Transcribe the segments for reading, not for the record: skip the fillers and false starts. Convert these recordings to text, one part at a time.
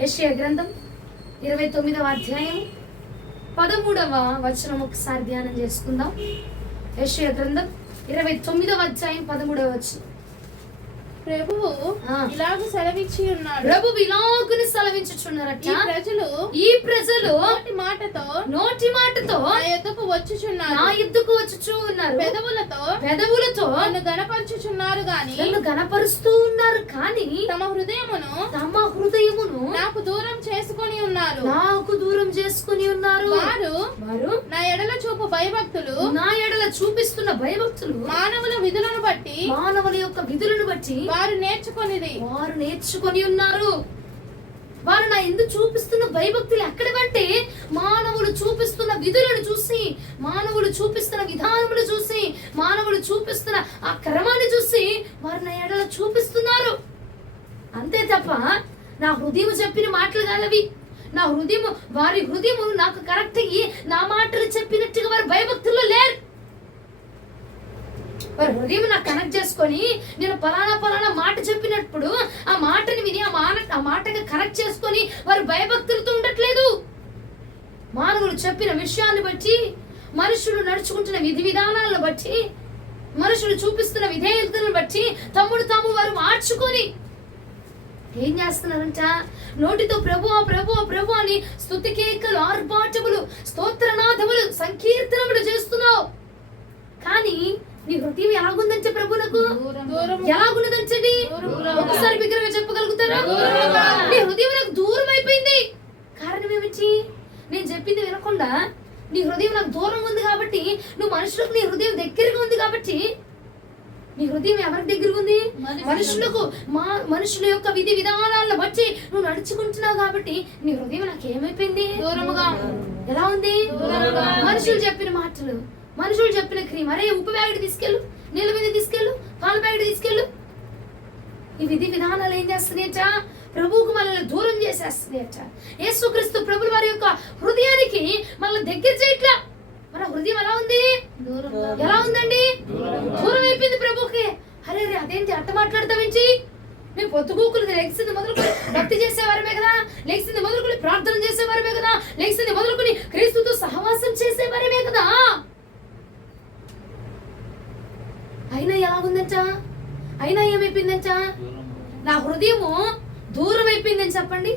యెషయా గ్రంథం 29వ అధ్యాయం 13వ వచనం ఒకసారి ధ్యానం చేసుకుందాం. యెషయా గ్రంథం 29వ అధ్యాయం 13వ వచనం. ప్రభువు ఇలాగ సెలవిచ్చి ఉన్నాడు. ప్రభువు ఇలాగున సెలవించుచున్నారట. ఈ ప్రజలు నోటి మాటతో నా యొద్దకు వచ్చుచు ఉన్నారు. పెదవులతో నన్ను గణపరుచుచున్నారు గాని నన్ను గణపరుస్తూ ఉన్నారు కానీ తమ హృదయమును నాకు దూరం చేసుకొని ఉన్నారు. వారు నా ఎడల చూపు భయభక్తులు నా ఎడల చూపిస్తున్న భయభక్తులు మానవుల విధులను బట్టి మానవుల యొక్క విధులను బట్టి వారు నేర్చుకొని ఉన్నారు. వారు నా ఎందుకు చూపిస్తున్న భయభక్తులు ఎక్కడవంటే మానవులు చూపిస్తున్న విధులను చూసి, మానవులు చూపిస్తున్న విధానములు చూసి, మానవులు చూపిస్తున్న ఆ క్రమాన్ని చూసి వారు నా ఎడల చూపిస్తున్నారు. అంతే తప్ప నా హృదయం చెప్పిన మాటలు కాదవి. నా హృదయం, వారి హృదయము నాకు కరెక్ట్ అయ్యి నా మాటలు చెప్పినట్టుగా వారు భయభక్తుల్లో లేరు. వారి హృదయం నాకు కనెక్ట్ చేసుకొని నేను పలానా మాట చెప్పినప్పుడు ఆ మాటని విని ఆ మాటకి కనెక్ట్ చేసుకొని వారు భయభక్తులతో ఉండట్లేదు. మానవులు చెప్పిన విషయాన్ని బట్టి, మనుషులు నడుచుకుంటున్న విధి విధానాలను బట్టి, మనుషులు చూపిస్తున్న విధేయతలను బట్టి తాము వారు మార్చుకొని ఏం చేస్తున్నారంట? నోటితో ప్రభువా ప్రభువా ప్రభు అని స్తుతి కేకలు, ఆర్భాటములు, స్తోత్రనాదములు, సంకీర్తనములు చేస్తున్నావు. కానీ నీ హృదయం ఎలాగుందంటే ప్రభునకు ఎలాగున్నదంచండి? ఒకసారి బిగ్గరగా చెప్పగలుగుతారా? నీ హృదయం నాకు దూరం అయిపోయింది. కారణం ఏమిటి? నేను చెప్పింది వినకుండా నీ హృదయం నాకు దూరంగా ఉంది కాబట్టి, నువ్వు మనుషులకు నీ హృదయం దగ్గరగా ఉంది కాబట్టి, నీ హృదయం ఎవరికి దగ్గరగా ఉంది? మనుషులకు. మనుషుల యొక్క విధి విధానాలను బట్టి నువ్వు నడుచుకుంటున్నావు కాబట్టి నీ హృదయం నాకు ఏమైపోయింది? దూరముగా. ఎలా ఉంది? మనుషులు చెప్పిన మాటలు, మనుషులు చెప్పిన క్రీమ్, అరే ఉప్పు ప్యాకెట్ తీసుకెళ్ళు, నీళ్ళ మీద తీసుకెళ్ళు, పాల ప్యాకెట్ తీసుకెళ్ళు. ఈ విధి విధానాలు ఏం చేస్తున్నాయట? ప్రభువుకు మనల్ని దూరం చేసేస్తున్నాయట. యేసుక్రీస్తు ప్రభువు వారి యొక్క హృదయానికి మనల్ని దగ్గర చేయట్లా. మన హృదయం ఎలా ఉంది? ఎలా ఉందండి? దూరం అయిపోయింది ప్రభువుకి. అరే అదేంటి అట్ట మాట్లాడతావేంటి? మేము పొద్దుగూకులు లెగ్సింది మొదలుకొని భక్తి చేసేవారమే కదా, లెగ్సింది మొదలుకొని ప్రార్థన చేసేవారమే కదా, లెగ్సింది మొదలుకొని క్రీస్తుతో సహవాసం చేసేవారమే కదా. అయినా ఎలాగుందంట? అయినా ఏమైపోయిందంట? నా హృదయము దూరం అయిపోయిందని చెప్పండి.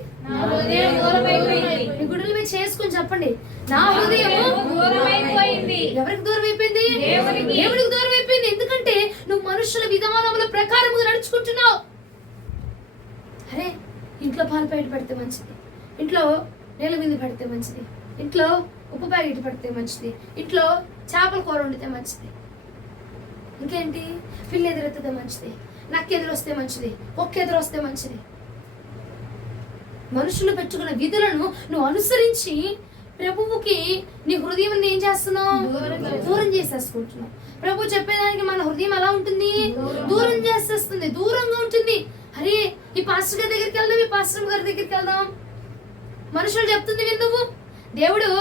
మీ గుడుల మీద చేసుకుని చెప్పండి, నా హృదయము ఎవరికి దూరం అయిపోయింది? దేవునికి దూరం అయిపోయింది. ఎందుకంటే నువ్వు మనుషుల విధానముల ప్రకారం నడుచుకుంటున్నావు. అరే ఇంట్లో పాలు ప్యాకెట్ పెడితే మంచిది, ఇంట్లో నీళ్ళ మీద పెడితే మంచిది, ఇంట్లో ఉప్పు ప్యాకెట్ పెడితే మంచిది, ఇంట్లో చేపల కూర వండితే మంచిది, ఇంకేంటి పిల్ల ఎదురెత్తితే మంచిది, నక్క ఎదురొస్తే మంచిది, ఒక్క ఎదురొస్తే మంచిది. మనుషులు పెట్టుకున్న విధులను నువ్వు అనుసరించి ప్రభువుకి నీ హృదయం ఏం చేస్తున్నావు? దూరం చేసేసుకుంటున్నావు. ప్రభు చెప్పేదానికి మన హృదయం ఎలా ఉంటుంది? దూరం చేసేస్తుంది, దూరంగా ఉంటుంది. అరే ఈ పాస్టర్ గారి దగ్గరికి వెళ్దాం, ఈ పాస్టర్ గారి దగ్గరికి వెళ్దాం. మనుషులు చెప్తుంది విన్నువు. దేవుడు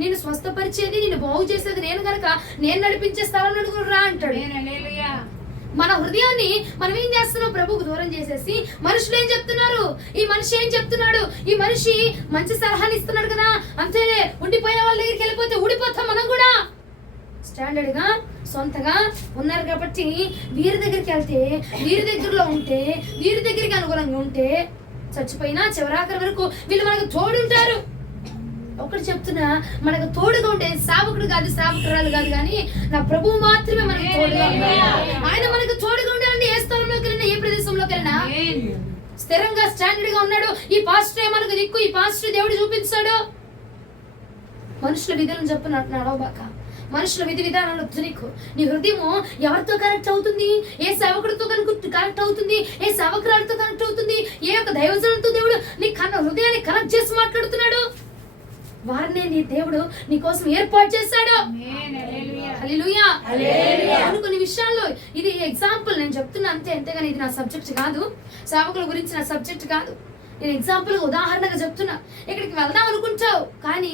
నేను స్వస్థపరిచేది, నేను బాగు చేసేది నేను కనుక నేను నడిపించే స్థలం నడుగురా అంటాడు. మన హృదయాన్ని మనం ఏం చేస్తున్నాం? ప్రభువుకు దూరం చేసేసి మనుషులు ఏం చెప్తున్నారు, ఈ మనిషి ఏం చెప్తున్నాడు, ఈ మనిషి మంచి సలహాలు ఇస్తున్నాడు కదా, అంతేలే ఉండిపోయే వాళ్ళ దగ్గరికి వెళ్ళిపోతే ఊడిపోతాం మనం కూడా. స్టాండర్డ్ గా సొంతగా ఉన్నారు కాబట్టి వీరి దగ్గరికి వెళ్తే, వీరి దగ్గరలో ఉంటే, వీరి దగ్గరికి అనుగుణంగా ఉంటే చచ్చిపోయినా చివరాఖరి వరకు వీళ్ళు మనకు తోడుంటారు. ఒకటి చెప్తున్నా, మనకు తోడుగా ఉంటే సేవకుడు కాదు, సేవకురాలు కాదు, కానీ నా ప్రభువు మాత్రమే మనకు తోడుగా ఉండాలి. ఆయన మనకు తోడుగా ఉండాలండి. ఏ స్థలంలోకి వెళ్ళినా, ఏ ప్రదేశంలోకి వెళ్ళినా స్థిరంగా స్టాండర్డ్ గా ఉన్నాడు. ఈ పాస్టర్ మనకు దిక్కు, ఈ పాస్టర్ దేవుడు చూపించాడు. మనుషుల విధులను చెప్పినట్టు నడవబాక, మనుషుల విధి విధానాలు నీకు. నీ హృదయము ఎవరితో కనెక్ట్ అవుతుంది? ఏ సేవకుడితో కనెక్ట్ అవుతుంది? ఏ సేవకురాలతో కనెక్ట్ అవుతుంది? ఏ యొక్క దైవజనులతో దేవుడు నీ హృదయాన్ని కనెక్ట్ చేసి మాట్లాడుతున్నాడు? వారినే నీ దేవుడు నీ కోసం ఏర్పాటు చేశాడు. హల్లెలూయా. కొన్ని విషయాల్లో ఇది ఎగ్జాంపుల్ నేను చెప్తున్నా అంతే, అంతేగాని ఇది నా సబ్జెక్ట్ కాదు, సేవకుల గురించి నా సబ్జెక్ట్ కాదు. నేను ఎగ్జాంపుల్ ఉదాహరణగా చెప్తున్నా. ఇక్కడికి వెళ్దాం అనుకుంటావు కానీ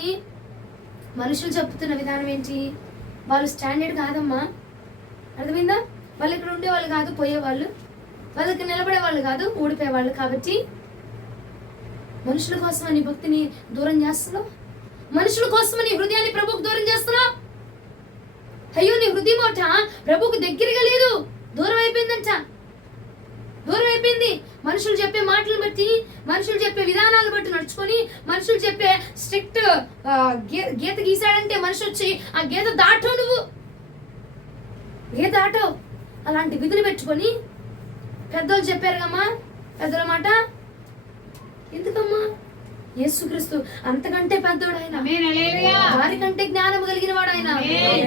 మనుషులు చెప్తున్న విధానం ఏంటి? వాళ్ళు స్టాండర్డ్ కాదమ్మా, అర్థమైందా? వాళ్ళు ఇక్కడ ఉండేవాళ్ళు కాదు, పోయేవాళ్ళు, వాళ్ళకి నిలబడే వాళ్ళు కాదు, ఊడిపోయేవాళ్ళు. కాబట్టి మనుషుల కోసం నీ భక్తిని దూరం చేస్తున్నావు. మనుషుల కోసం నీ హృదయాన్ని ప్రభువుకు దూరం చేస్తున్నావు. అయ్యో నీ హృదయం మాట ప్రభువుకు దగ్గరగా లేదు, దూరం అయిపోయిందంట. దూరం అయిపోయింది. మనుషులు చెప్పే మాటలు బట్టి, మనుషులు చెప్పే విధానాలు బట్టి నడుచుకొని, మనుషులు చెప్పే స్ట్రిక్ట్ గీత గీసాడంటే మనిషి వచ్చి ఆ గీత దాటవు, నువ్వు గీత దాటవు. అలాంటి విధులు పెట్టుకొని పెద్దోళ్ళు చెప్పారు కమ్మా, పెద్దల మాట ఎందుకమ్మా? యేసుక్రీస్తు అంతకంటే పెద్దోడు ఆయన, వారి కంటే జ్ఞానం కలిగిన వాడు ఆయన,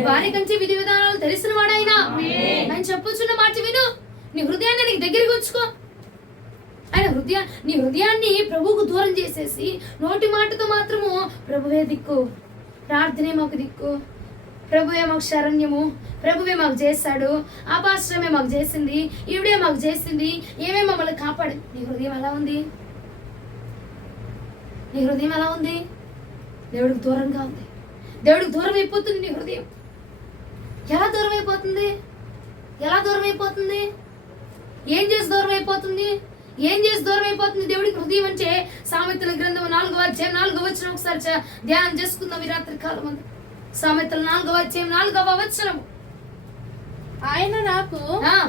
వారి కంటే విధి విధానాలు తెలిసిన వాడు ఆయన. ఆయన చెప్పుచున్న మాట విను, నీ హృదయాన్ని నీకు దగ్గరికి ఉంచుకో. ఆయన నీ హృదయాన్ని ప్రభువుకు దూరం చేసేసి నోటి మాటతో మాత్రము ప్రభువే దిక్కు, ప్రార్థనే మాకు దిక్కు, ప్రభువే మాకు శరణ్యము, ప్రభువే మాకు చేశాడు, ఆపాశ్రమే మాకు చేసింది, ఈవిడే మాకు చేసింది, ఏమే మమ్మల్ని కాపాడు. నీ హృదయం ఎలా ఉంది? నీ హృదయం ఎలా ఉంది? దేవుడికి దూరంగా ఉంది. దేవుడికి దూరం అయిపోతుంది నీ హృదయం. ఎలా దూరం అయిపోతుంది? ఎలా దూరం అయిపోతుంది? ఏం చేసి దూరం అయిపోతుంది? ఏం చేసి దూరం అయిపోతుంది దేవుడికి హృదయం అంటే? సామెతల గ్రంథం 4వ అధ్యాయం 4వ వచనం ఒకసారి ధ్యానం చేసుకుందాం ఈ రాత్రి కాలం అంతా. సామెతల 4వ అధ్యాయం 4వ వచనం. ఆయన నాకు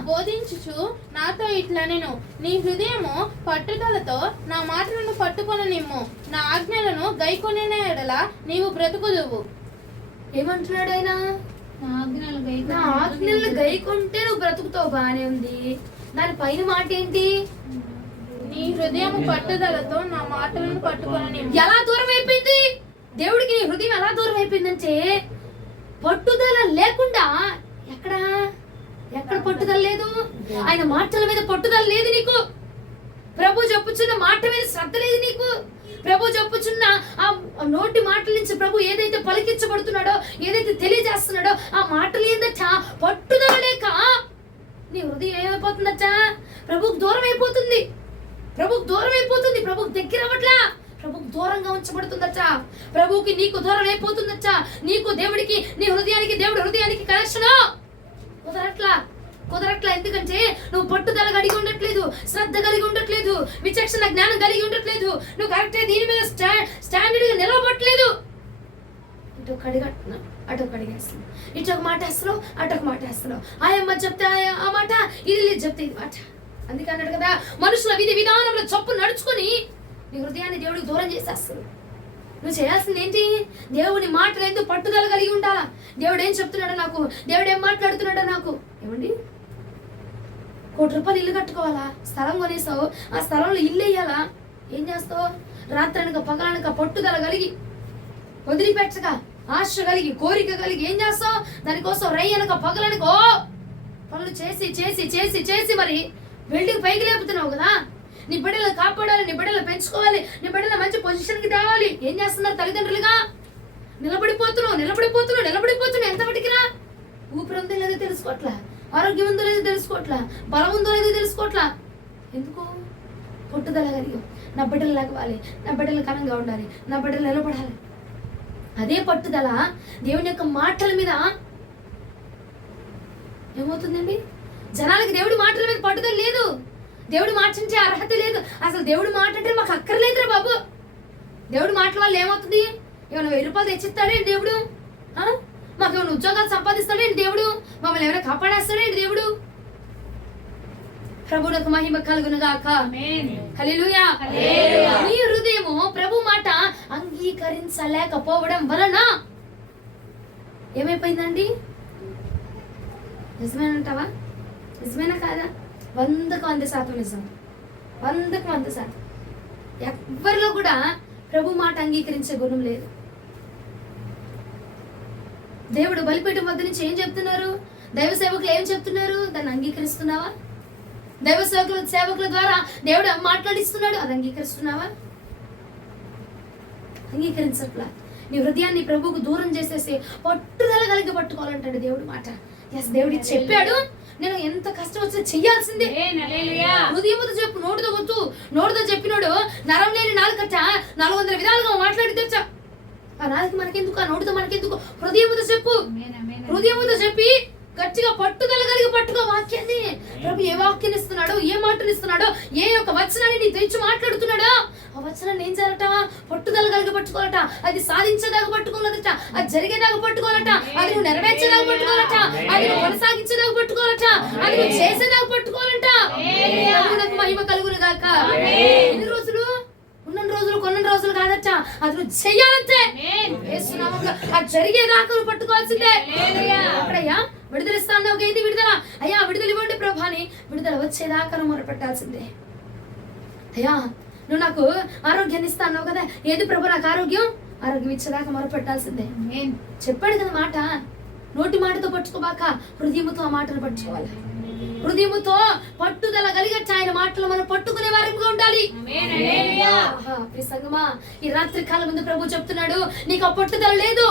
బోధించుచు నాతో ఇట్లా నేను, నీ హృదయము పట్టుదలతో నా మాటలను పట్టుకొని నిమ్ము, నా ఆజ్ఞలను గైకొనిన ఎడల నీవు బ్రతుకుదువు. ఏమంటున్నాడు ఆయన? నా ఆజ్ఞలను గైకొంటే నువ్వు బ్రతుకుతావు. బానే ఉంది. దాని పైన మాట ఏంటి? నీ హృదయము పట్టుదలతో నా మాటలను పట్టుకొని నిమ్ము. ఎలా దూరం అయిపోయింది దేవుడికి నీ హృదయం? ఎలా దూరం అయిపోయిందంటే పట్టుదల లేకుండా. ఎక్కడ పట్టుదల లేదు? ఆయన మాటల మీద పట్టుదల లేదు నీకు. ప్రభు చెప్పుచున్న మాట మీద శ్రద్ధ లేదు నీకు. ప్రభు చెప్పుచున్న ఆ నోటి మాటల నుంచి ప్రభు ఏదైతే పలికించబడుతున్నాడో, ఏదైతే తెలియజేస్తున్నాడో ఆ మాటలు ఏందట? పట్టుదల లేక నీ హృదయం ఏమైపోతుందట? ప్రభుకు దూరం అయిపోతుంది. ప్రభుకు దూరం అయిపోతుంది. ప్రభుకు దగ్గర అవ్వట్లా, ప్రభుకు దూరంగా ఉంచబడుతుందట. ప్రభుకి నీకు దూరం అయిపోతుందట. నీకు దేవుడికి, నీ హృదయానికి దేవుడి హృదయానికి కనెక్షన్ కుదరట్లా. ఎందుకంటే నువ్వు పట్టుదల కలిగి ఉండట్లేదు, శ్రద్ధ కలిగి ఉండట్లేదు, విచక్షణ జ్ఞానం కలిగి ఉండట్లేదు, నువ్వు కరెక్ట్ దీని మీద స్టాండర్డ్ గా నిలవబట్టలేదు. ఇటు కడిగట్టున్నావు, అటు కడిగేస్తున్నావు, ఇటు ఒక మాట వేస్తున్నావు, అటు ఒక మాట వేస్తున్నావు. ఆయమ్మ చెప్తే ఆ మాట, ఇది చెప్తే ఇది మాట. అందుకే అన్నాడు కదా, మనుషుల విధి విధానంలో చొప్పు నడుచుకొని నీ హృదయాన్ని దేవుడికి దూరం చేసేస్తావు. నువ్వు చేయాల్సింది ఏంటి? దేవుని మాటలు ఎందుకు పట్టుదల కలిగి ఉండాలా? దేవుడు ఏం చెప్తున్నాడో నాకు, దేవుడు ఏం మాట్లాడుతున్నాడో నాకు. ఏమండి, 1 కోటి రూపాయలు ఇల్లు కట్టుకోవాలా? స్థలం కొనేసావు, ఆ స్థలంలో ఇల్లు వేయాలా? ఏం చేస్తావు? రాత్రనక పగలనక పట్టుదల కలిగి, వదిలిపెట్టక ఆశ కలిగి, కోరిక కలిగి ఏం చేస్తావు? దానికోసం రయ్యనక పగలనక పనులు చేసి చేసి చేసి చేసి మరి బిల్డింగ్ పైకి లేపుతున్నావు కదా. నీ బిడ్డలు కాపాడాలి, నీ బిడ్డలు పెంచుకోవాలి, నీ బిడ్డలు మంచి పొజిషన్కి తేవాలి. ఏం చేస్తున్నారు తల్లిదండ్రులుగా? నిలబడిపోతున్నావు. ఎంత పట్టికిరా? ఊపిరి ఉందో లేదో తెలుసుకోవట్లా, ఆరోగ్యం ఉందో లేదో తెలుసుకోవట్లా, బలం ఉందో లేదో తెలుసుకోవట్లా. ఎందుకు? పట్టుదల కలిగి నా బిడ్డలు లగవాలి, నా బిడ్డలు ఘనంగా ఉండాలి, నా బిడ్డలు నిలబడాలి. అదే పట్టుదల దేవుని యొక్క మాటల మీద ఏమవుతుందండి? జనాలకి దేవుడి మాటల మీద పట్టుదల లేదు, దేవుడు మాటించే అర్హత లేదు. అసలు దేవుడు మాట అంటే మాకు అక్కర్లేదురా బాబు. దేవుడు మాటల వల్ల ఏమవుతుంది? ఏమైనా 1000 రూపాయలు తెచ్చిస్తాడేంటి దేవుడు? మాకు ఏమైనా ఉద్యోగాలు సంపాదిస్తాడేంటి దేవుడు? మమ్మల్ని ఏమైనా కాపాడేస్తాడేంటి దేవుడు? ప్రభువునకు మహిమ కలుగును గాక. హల్లెలూయా. నీ హృదయము ప్రభు మాట అంగీకరించలేకపోవడం వలన ఏమైపోయిందండి? నిజమేనంటావా? నిజమేనా కాదా? 100% నిజం. 100% ఎవరిలో కూడా ప్రభు మాట అంగీకరించే గుణం లేదు. దేవుడు బలిపీఠం వద్ద నుంచి ఏం చెప్తున్నారు? దైవ సేవకులు ఏం చెప్తున్నారు? దాన్ని అంగీకరిస్తున్నావా? దైవ సేవకుల ద్వారా దేవుడు మాట్లాడిస్తున్నాడు, అది అంగీకరిస్తున్నావా? అంగీకరించట్లా. నీ హృదయాన్ని ప్రభువుకు దూరం చేసేసి పట్టుదల కలిగి పట్టుకోవాలంటాడు దేవుడు మాట. ఎస్, దేవుడు చెప్పాడు, నేను ఎంత కష్టం వచ్చినా చెయ్యాల్సిందే. హృదయంతో చెప్పు, నోటితో వద్దు. నోటితో చెప్పినోడు నరం లేని నాలుకట 400 విధాలుగా మాట్లాడి తెచ్చా. ఆ నాలుగు మనకెందుకు, ఆ నోటితో మనకెందుకు? హృదయంతో చెప్పు. హృదయంతో చెప్పి గట్టిగా పట్టుదల కలిగి పట్టుకో వాక్యాన్ని. ప్రభు ఏ వాక్యం ఇస్తున్నాడో, ఏ మాటలు ఇస్తున్నాడో, ఏ యొక్క వచనాన్ని నీ తెచ్చి మాట్లాడుతున్నాడో ఆ వచనాన్ని ఏం చేయాలట? పట్టుదల కలిగి పట్టుకోవాలట. అది సాధించేదాకా పట్టుకోవాలట, అది జరిగేదాకా పట్టుకోవాలట, అది నువ్వు నెరవేర్చేదాకా పట్టుకోవాలట, అది నువ్వు కొనసాగించేదాకా పట్టుకోవాలట, అది నువ్వు చేసేదాకా పట్టుకోవాలట. ప్రభువునకు మహిమ కలుగును గాక. ఎన్ని రోజులు? ఉన్న రోజులు, కొన్ని రోజులు కాదట, అది నువ్వు చెయ్యాలంటే అది జరిగేదాకా నువ్వు పట్టుకోవాల్సిందే. అక్కడయ్యా విడుదల ఇస్తాను, ఒక ఇది విడుదల, అయ్యా విడుదల ఇవ్వండి ప్రభు అని విడుదల వచ్చేదాకా నువ్వు మొరపెట్టాల్సిందే. అయ్యా నువ్వు నాకు ఆరోగ్యాన్ని ఇస్తాను కదా, ఏది ప్రభు నాకు ఆరోగ్యం ఇచ్చేదాకా మొరపెట్టాల్సిందే. చెప్పాడు కదా మాట, నోటి మాటతో పట్టుకోబాక హృదయముతో ఆ మాటను పట్టుకోవాలి. హృదయముతో పట్టుదల కలిగట్టు ఆయన మాటలు మనం పట్టుకునే వారిగా ఉండాలి. సంగమా, ఈ రాత్రి కాలం ముందు ప్రభు చెప్తున్నాడు, నీకు ఆ పట్టుదల లేదు.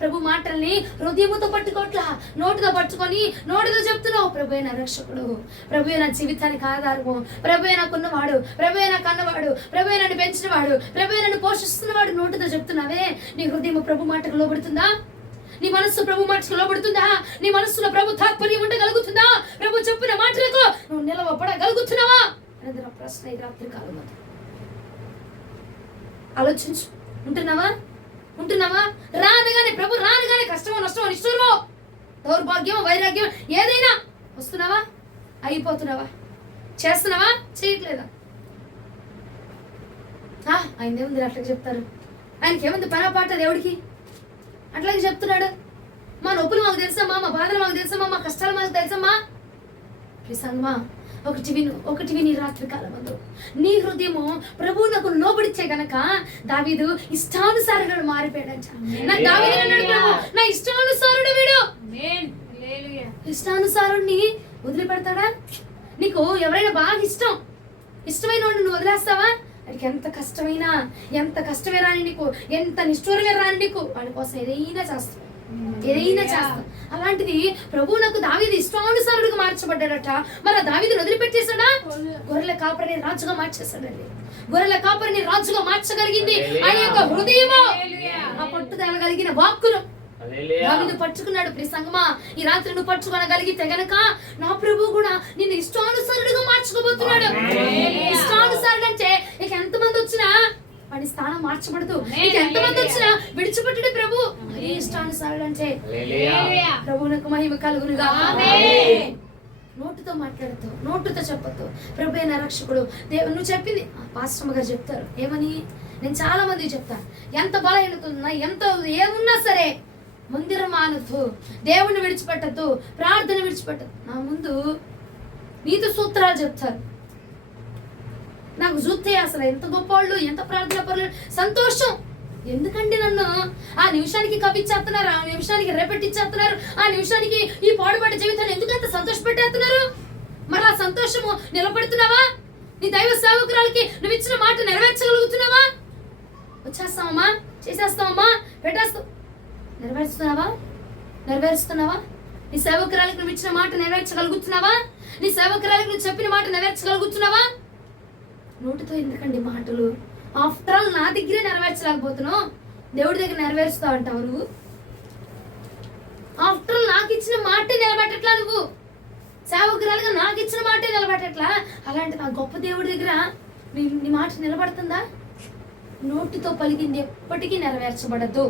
ప్రభు మాటల్ని హృదయముతో పట్టుకోవట్లా, నోటితో పట్టుకొని నోటితో చెప్తున్నావు, ప్రభు నా రక్షకుడు, ప్రభు నా జీవితానికి ఆధారము, ప్రభు నాకున్నవాడు, ప్రభు నాకు అన్నవాడు, ప్రభు నన్ను పెంచినవాడు, ప్రభు నన్ను పోషిస్తున్నవాడు నోటితో చెప్తున్నావే, నీ హృదయం ప్రభు మాటకు లోబడుతుందా? నీ మనస్సు ప్రభు మాటకు లోబడుతుందా? నీ మనస్సులో ప్రభు తాత్పర్యం ఉండగలుగుతుందా? ప్రభు చెప్పిన మాటలకు నువ్వు నిలవబడగలుగుతున్నావా అనేది నా ప్రశ్న ఈ రాత్రి కాలం. ఆలోచించు. ఉంటున్నావా? రానగానే ప్రభు రానగానే కష్టమో నష్టమో నిష్ఠూరమో దౌర్భాగ్యమో వైరాగ్యం ఏదైనా వస్తున్నావా? అయిపోతున్నావా? చేస్తున్నావా? చేయట్లేదా? ఆయనదేముంది అట్లాగే చెప్తారు, ఆయనకి ఏముంది పనా పాట దేవుడికి అట్లాగే చెప్తున్నాడు. మా నొప్పులు మాకు తెలుసమ్మా, మా బాధలు మాకు తెలుసమ్మా, మా కష్టాలు మాకు తెలుసమ్మా. సంగమా, ఒకటి విని రాత్రి కాలం అందు నీ హృదయము ప్రభువు నాకు లోబడిచ్చే గనక దావీదు ఇష్టానుసారుడు మారిపోయాడంట. నాకు దావీదు అన్నాడు, ప్రభు నా ఇష్టానుసారుడు వీడు. ఇష్టానుసారుడిని వదిలిపెడతాడా? నీకు ఎవరైనా బాగా ఇష్టమైన వాడిని నువ్వు వదిలేస్తావా? వాడికి ఎంత కష్టమే రాని నీకు, ఎంత నిష్ఠూరమే రాని నీకు, వాడి కోసం ఏదైనా చేస్తావు. అలాంటిది ప్రభు నాకు దావీదు ఇష్టానుసారుడిగా మార్చబడ్డాడట. మరి దావీదు వదిలిపెట్టేశాడా? గొర్రెల కాపరిని రాజుగా మార్చేశాడండి. గొర్రెల కాపరిని రాజుగా మార్చగలిగింది ఆయన యొక్క హృదయము, ఆ పట్టుదల కలిగిన వాక్కును దావీదు పట్టుకున్నాడు. ప్రియ సంగమా, ఈ రాత్రి నువ్వు పట్టుకోగలిగితే గనక నా ప్రభు కూడా నిన్ను ఇష్టానుసారుడిగా మార్చుకోబోతున్నాడు. ఇష్టానుసారుడు అంటే ఇక ఎంతమంది వచ్చినా వాడి స్థానం మార్చబడదు, ఇక ఎంతమంది వచ్చినా విడిచిపెట్టుడు ప్రభు. అదే ఇష్టానుసారుడు అంటే. ప్రభువునకు మహిమ కలుగునుగా. నోటితో మాట్లాడుతూ, నోటితో చెప్పొద్దు ప్రభు నా రక్షకుడు నువ్వు చెప్పింది. పాస్టమ్మ గారు చెప్తారు ఏమని, నేను చాలా మందికి చెప్తాను, ఎంత బలహీనతున్నా ఎంత ఏమున్నా సరే మందిరం మానద్దు, దేవుణ్ణి విడిచిపెట్టద్దు, ప్రార్థన విడిచిపెట్టద్దు. నా ముందు నీతి సూత్రాలు చెప్తారు, నాకు చూస్తే అసలు ఎంత గొప్పవాళ్ళు, ఎంత ప్రార్థన పరులు, సంతోషం. ఎందుకంటే నన్ను ఆ నిమిషానికి కవిచ్చేస్తున్నారు, ఆ నిమిషానికి రేపెట్టిచ్చేస్తున్నారు, ఆ నిమిషానికి ఈ పాడుబడ్డ జీవితాన్ని ఎందుకంత సంతోష పెట్టేస్తున్నారు. మరి ఆ సంతోషము నిలబెడుతున్నావా? నీ దైవ సేవకురాలకి నువ్వు ఇచ్చిన మాట నెరవేర్చగలుగుతున్నావా? వచ్చేస్తావమ్మా, చేసేస్తావమ్మా, పెట్టేస్తావు. నెరవేరుస్తున్నావా? నీ సేవకురాలకి నువ్వు ఇచ్చిన మాట నెరవేర్చగలుగుతున్నావా? నీ సేవకురాలకి నువ్వు చెప్పిన మాట నెరవేర్చగలుగుతున్నావా? నోటితో ఎందుకండి మాటలు? ఆఫ్టర్ ఆల్ నా దగ్గరే నెరవేర్చలేకపోతున్నావు, దేవుడి దగ్గర నెరవేరుస్తావు అంటావు నువ్వు. ఆఫ్టర్ ఆల్ నాకు ఇచ్చిన మాటే నిలబెట్టట్లా, నువ్వు సేవకురాలుగా నాకు ఇచ్చిన మాటే నిలబెట్టట్లా. అలాంటి నా గొప్ప దేవుడి దగ్గర నీ మాట నిలబడుతుందా? నోటితో పలికింది ఎప్పటికీ నెరవేర్చబడదు.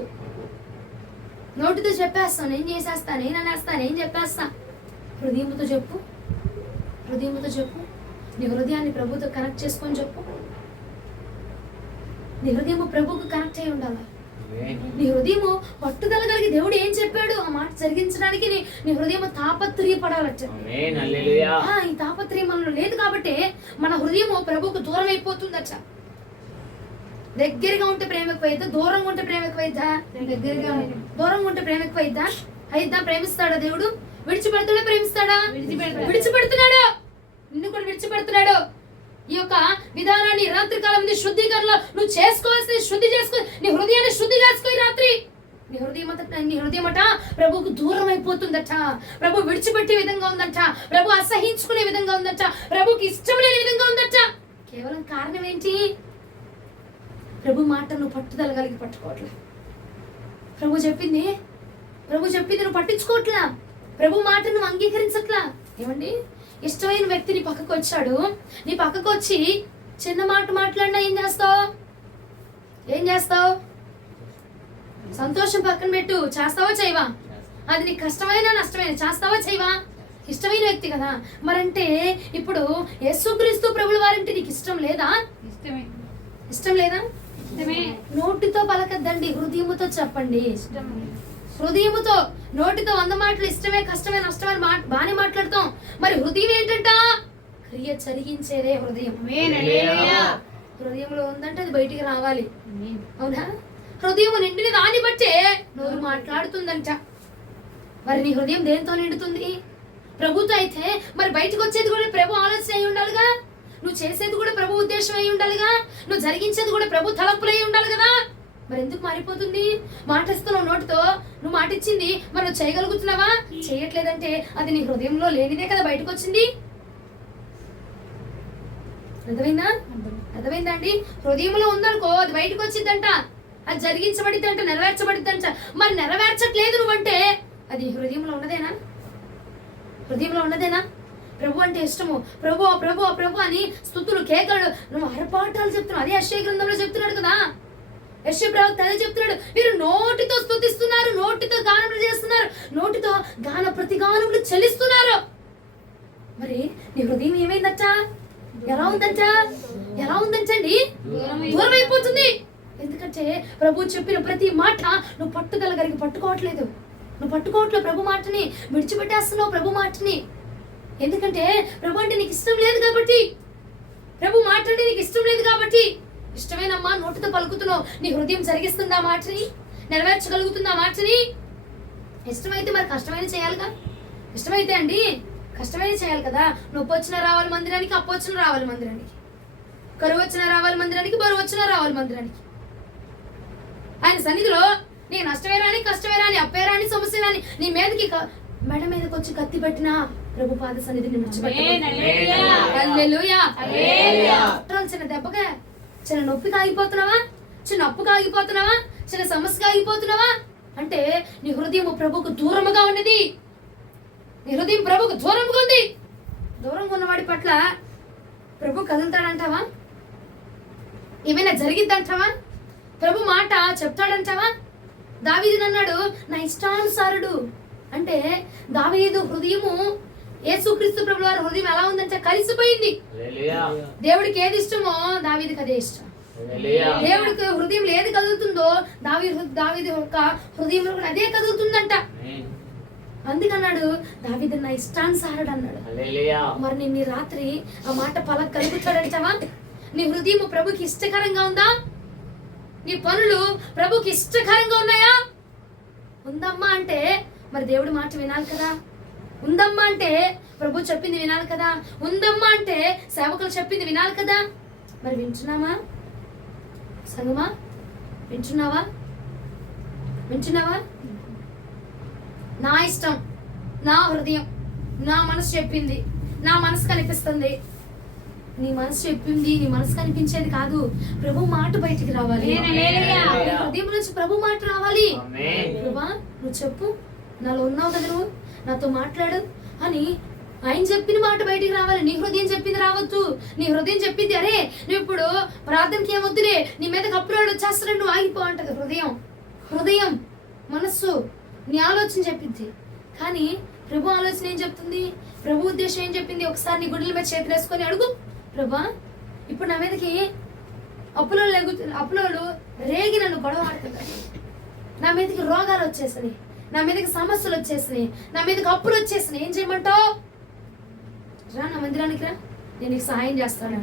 నోటితో చెప్పేస్తాను, నేను చేసేస్తాను, నేను అనేస్తాను, నేను చెప్పేస్తా. హృదయంతో చెప్పు. నీ హృదయాన్ని ప్రభుతో కనెక్ట్ చేసుకొని చెప్పు. నీ హృదయము ప్రభుకు కనెక్ట్ అయి ఉండాలి. నీ హృదయము పట్టుదల కలిగి దేవుడు ఏం చెప్పాడు ఆ మాట జరిగించడానికి నీ హృదయము తాపత్రయపడాలట. ఈ తాపత్రయం మనలో లేదు కాబట్టి మన హృదయము ప్రభుకు దూరం అయిపోతుందట. దగ్గరగా ఉంటే ప్రేమ ఎక్కువైద్దా, దూరంగా ఉంటే ప్రేమ ఎక్కువైద్దా? దూరంగా ఉంటే ప్రేమ ఎక్కువైద్దా? అయిద్దా? ప్రేమిస్తాడా దేవుడు? విడిచిపెడతాడా? ప్రేమిస్తాడా? విడిచిపెడుతున్నాడు. నిన్ను కూడా విడిచిపెడుతున్నాడు. ఈ యొక్క విధానాన్ని రాత్రి కాలం శుద్ధీకరణలో నువ్వు చేసుకోవాల్సింది శుద్ధి చేసుకో. నీ హృదయాన్ని శుద్ధి చేసుకో. ఈ రాత్రి నీ హృదయమట ప్రభుకు దూరం అయిపోతుందట. ప్రభు విడిచిపెట్టే విధంగా ఉందట. ప్రభు అసహించుకునే విధంగా ఉందట. ప్రభుకి ఇష్టం లేని విధంగా ఉందట. కేవలం కారణం ఏంటి? ప్రభు మాట నువ్వు పట్టుదల కలిగి పట్టుకోవట్లే. ప్రభు చెప్పింది నువ్వు పట్టించుకోవట్లా. ప్రభు మాట నువ్వు అంగీకరించట్లా. ఏమండి, ఇష్టమైన వ్యక్తి నీ పక్కకు వచ్చాడు, నీ పక్కకు వచ్చి చిన్న మాట మాట్లాడినా ఏం చేస్తావు? ఏం చేస్తావు? సంతోషం పక్కన పెట్టు, చేస్తావా చేయవా? అది నీకు కష్టమైనా నష్టమైనా చేస్తావా చేయవా? ఇష్టమైన వ్యక్తి కదా. మరంటే ఇప్పుడు యేసుక్రీస్తు ప్రభుల వారంటే నీకు ఇష్టం లేదా? ఇష్టం లేదా? నోటితో పలకద్దండి, హృదయముతో చెప్పండి. హృదయముతో, నోటితో 100 మాటలు ఇష్టమే కష్టమే నష్టమే బాగానే మాట్లాడతాం. మరి హృదయం ఏంటంట? క్రియ జరిగించేదే హృదయం. హృదయంలో ఉందంటే అది బయటికి రావాలి. అవునా? హృదయం నిండిన దాన్ని బట్టే నోరు మాట్లాడుతుందంట. మరి నీ హృదయం దేనితో నిండుతుంది? ప్రభుతో అయితే మరి బయటకు వచ్చేది కూడా ప్రభు ఆలోచన అయి ఉండాలిగా, నువ్వు చేసేది కూడా ప్రభు ఉద్దేశం అయి ఉండాలిగా, నువ్వు జరిగించేది కూడా ప్రభు తలంపులు అయి ఉండాలి కదా. మరి ఎందుకు మారిపోతుంది? మాటిస్తున్నావు నోటితో, నువ్వు మాట ఇచ్చింది, మరి నువ్వు చేయగలుగుతున్నావా? చేయట్లేదంటే అది నీ హృదయంలో లేనిదే కదా బయటకు వచ్చింది. అర్థమైందా? అర్థమైందా అండి? హృదయంలో ఉందనుకో అది బయటకు వచ్చిందంట, అది జరిగించబడిద్దంట, నెరవేర్చబడిద్దంట. మరి నెరవేర్చట్లేదు నువ్వంటే అది హృదయంలో ఉన్నదేనా? హృదయంలో ఉన్నదేనా? ప్రభు అంటే ఇష్టము, ప్రభు ప్రభు ప్రభు అని స్తుతులు కేకలు నువ్వు అరపాటాలు చెప్తున్నావు. అదే యెషయా గ్రంథంలో చెప్తున్నాడు కదా, యెషయా ప్రవక్త అదే చెప్తున్నాడు. మీరు నోటితో స్తుతిస్తున్నారు, నోటితో గానములు చేస్తున్నారు, నోటితో గాన ప్రతిగానములు చెల్లిస్తున్నారు. మరి నీ హృదయం ఏమైందట? ఎలా ఉందంట? ఎలా ఉందంటండి? దూరం అయిపోతుంది. ఎందుకంటే ప్రభు చెప్పిన ప్రతి మాట నువ్వు పట్టుదల కలిగి పట్టుకోవట్లేదు. నువ్వు పట్టుకోవట్లేదు ప్రభు మాటని, విడిచిపెట్టేస్తున్నావు ప్రభు మాటని. ఎందుకంటే ప్రభు అంటే నీకు ఇష్టం లేదు కాబట్టి, ప్రభు మాట అంటే నీకు ఇష్టం లేదు కాబట్టి. ఇష్టమేనమ్మా నోటితో పలుకుతున్నావు, నీ హృదయం జరిగిస్తుందా మాటని? నెరవేర్చగలుగుతుందా మాటని? ఇష్టమైతే మరి కష్టమైన చేయాలిగా. ఇష్టమైతే అండి కష్టమైన చేయాలి కదా. నొప్పి వచ్చినా రావాలి మందిరానికి, అప్పు వచ్చినా రావాలి మందిరానికి, కరువు వచ్చినా రావాలి మందిరానికి, బరువు వచ్చినా రావాలి మందిరానికి. ఆయన సన్నిధిలో నీ నష్టమే రాని, కష్టమే రాని, అప్పే రాని, సమస్య రాని, నీ మీదకి మెడ మీదకి వచ్చి కత్తి పెట్టినా ప్రభు పాద సన్నిధిని చిన్న దెబ్బగా, చిన్న నొప్పికి ఆగిపోతున్నావా? చిన్న అప్పుగా ఆగిపోతున్నావా? చిన్న సమస్యగా ఆగిపోతున్నావా? అంటే నీ హృదయం ప్రభుకు దూరముగా ఉన్నది. నీ హృదయం ప్రభుకు దూరంగా ఉంది. దూరంగా ఉన్నవాడి పట్ల ప్రభు కదులుతాడంటావా? ఏమైనా జరిగిద్దంటావా? ప్రభు మాట చెప్తాడంటావా? దావీదు అన్నాడు నా ఇష్టానుసారుడు. అంటే దావీదు హృదయము యేసుక్రీస్తు ప్రభుల వారి హృదయం ఎలా ఉందంటే కలిసిపోయింది. దేవుడికి ఏది ఇష్టమో దావీదుకి అదే ఇష్టం. దేవుడికి హృదయం ఏది కదులుతుందో దావీదు యొక్క హృదయంలో అదే కదులుతుందంట. అందుకన్నాడు దావీదు నా ఇష్టానుసారుడు అన్నాడు. మరి నీ రాత్రి ఆ మాట పలక కలుగుతాడంటావా? నీ హృదయం ప్రభుకి ఇష్టకరంగా ఉందా? నీ పనులు ప్రభుకి ఇష్టకరంగా ఉన్నాయా? ఉందమ్మా అంటే మరి దేవుడి మాట వినాలి కదా. ఉందమ్మా అంటే ప్రభు చెప్పింది వినాలి కదా. ఉందమ్మా అంటే సేవకులు చెప్పింది వినాలి కదా. మరి వింటున్నామా సంగమా? వింటున్నావా? వింటున్నావా? నా ఇష్టం, నా హృదయం, నా మనసు చెప్పింది, నా మనసు కనిపిస్తుంది. నీ మనసు చెప్పింది నీ మనసు కనిపించేది కాదు. ప్రభు మాట బయటికి రావాలి. హృదయం నుంచి ప్రభు మాట రావాలి. ప్రభా నువ్వు చెప్పు, నాలో ఉన్నావు కదా, నువ్వు నాతో మాట్లాడు అని ఆయన చెప్పిన మాట బయటికి రావాలి. నీ హృదయం చెప్పింది రావద్దు. నీ హృదయం చెప్పింది అరే నువ్వు ఇప్పుడు ప్రార్థనకి ఏమొద్దులే, నీ మీద కప్పురాడు వచ్చేస్తున్నాడు, నువ్వు ఆగిపో అంటది హృదయం. హృదయం మనస్సు నీ ఆలోచన చెప్పింది. కానీ ప్రభు ఆలోచన ఏం చెప్తుంది? ప్రభు ఉద్దేశం ఏం చెప్పింది? ఒకసారి నీ గుండెల మీద చేతులు వేసుకొని అడుగు, ప్రభా ఇప్పుడు నా మీదకి అప్పులోళ్ళు రేగి నన్ను గొడవ ఆడుతున్నారు, నా మీదకి రోగాలు వచ్చేసినాయి, నా మీదకి సమస్యలు వచ్చేసినాయి, నా మీదకి అప్పులు వచ్చేసినాయి, ఏం చేయమంటావు? రా నా మందిరానికి రా, నేను నీకు సహాయం చేస్తాను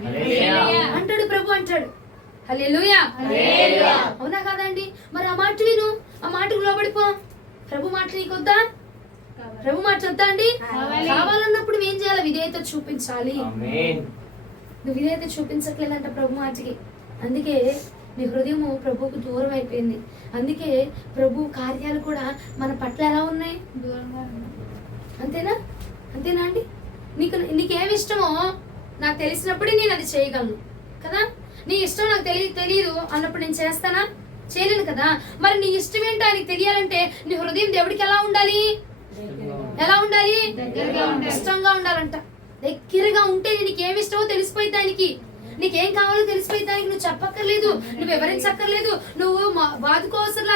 అంటాడు ప్రభు. అంటాడు హల్లెలూయా. అవునా కాదండి? మరి ఆ మాట విను, ఆ మాటకు లోబడిపో. ప్రభు మాట నీకు వద్దా? ప్రభు మాట వద్దా అండి? కావాలన్నప్పుడు ఏం చేయాలి? విధేయత చూపించాలి. నువ్వు విధేయత చూపించట్లేదంట ప్రభు మాటకి. అందుకే నీ హృదయము ప్రభువుకు దూరం అయిపోయింది. అందుకే ప్రభు కార్యాలు కూడా మన పట్ల ఎలా ఉన్నాయి? అంతేనా? అంతేనా అండి? నీకేమి ఇష్టమో నాకు తెలిసినప్పుడే నేను అది చేయగలను కదా. నీ ఇష్టం నాకు తెలియదు అన్నప్పుడు నేను చేస్తానా? చేయలేను కదా. మరి నీ ఇష్టం ఏంటో ఆయనకి తెలియాలంటే నీ హృదయం దేవుడికి ఎలా ఉండాలి? ఎలా ఉండాలి? ఇష్టంగా ఉండాలంట. దగ్గరగా ఉంటే నీకేమి ఇష్టమో తెలిసిపోయింది ఆయనకి. నీకేం కావాలో తెలిసిపోయింది ఆయనకి. నువ్వు చెప్పక్కర్లేదు, నువ్వు వివరించక్కర్లేదు, నువ్వు బాదుకోవసరలా,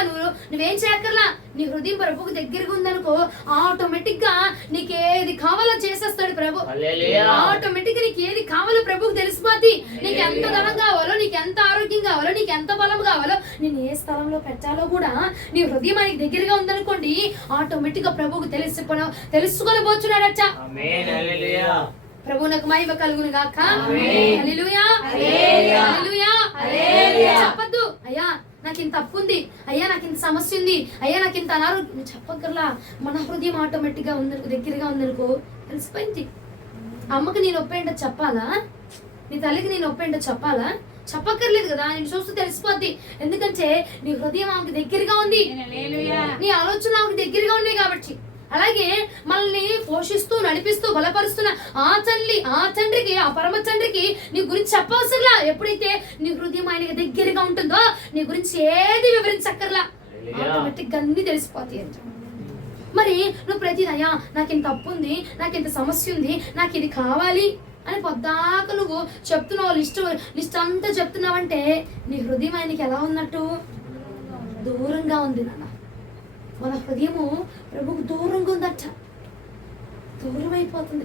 నువ్వేం చేయక్కర్లా. నీ హృదయం ప్రభుకు దగ్గరగా ఉందనుకో, ఆటోమేటిక్ గా నీకేది కావాలో చేసేస్తాడు ప్రభు. ఆటోమేటిక్ గా నీకు ఏది కావాలో ప్రభుకు తెలిసిపోద్ది. నీకు ఎంత ధనం కావాలో, నీకు ఎంత ఆరోగ్యం కావాలో, నీకు ఎంత బలం కావాలో, నేను ఏ స్థలంలో పెట్టాలో కూడా నీ హృదయం ఆయనకి దగ్గరగా ఉందనుకోండి, ఆటోమేటిక్ గా ప్రభుకు తెలుసుకోలేబోతున్నాడట. ప్రభువునకు మహిమ కలుగును గాక. హల్లెలూయా, హల్లెలూయా, హల్లెలూయా. చెప్పొద్దు, అయ్యా నాకు ఇంత తప్పు ఉంది, అయ్యా నాకు ఇంత సమస్య ఉంది, అయ్యా నాకు ఇంత అనారోగ్యం చెప్పక్కర్లా. మన హృదయం ఆటోమేటిక్ గా ఉందనుకో, దగ్గరగా ఉందనుకో తెలిసిపోయింది. అమ్మకి నేను నొప్పి ఏంటో చెప్పాలా? నీ తల్లికి నేను నొప్పి ఏంటో చెప్పాలా? చెప్పక్కర్లేదు కదా, నేను చూస్తూ తెలిసిపోద్ది. ఎందుకంటే నీ హృదయం ఆమెకు దగ్గరగా ఉంది, నీ ఆలోచన ఆమెకు దగ్గరగా ఉన్నాయి కాబట్టి. అలాగే మనల్ని పోషిస్తూ నడిపిస్తూ బలపరుస్తున్న ఆ తండ్రికి, ఆ పరమ తండ్రికి నీ గురించి చెప్పవసరలా. ఎప్పుడైతే నీ హృదయం ఆయనకి దగ్గరగా ఉంటుందో నీ గురించి ఏది వివరించక్కర్లా, ఆటోమేటిక్ గా అన్ని తెలిసిపోతాయి అంట. మరి నువ్వు ప్రతిదీ అయ్యా నాకు ఇంత తప్పు ఉంది, నాకు ఇంత సమస్య ఉంది, నాకు ఇది కావాలి అని పొద్దాక నువ్వు చెప్తున్నావు, లిస్ట్ అంతా చెప్తున్నావంటే నీ హృదయం ఆయనకి ఎలా ఉన్నట్టు? దూరంగా ఉంది నాన్న. మన హృదయము ప్రభుకు దూరంగా ఉందట. దూరం అయిపోతుంది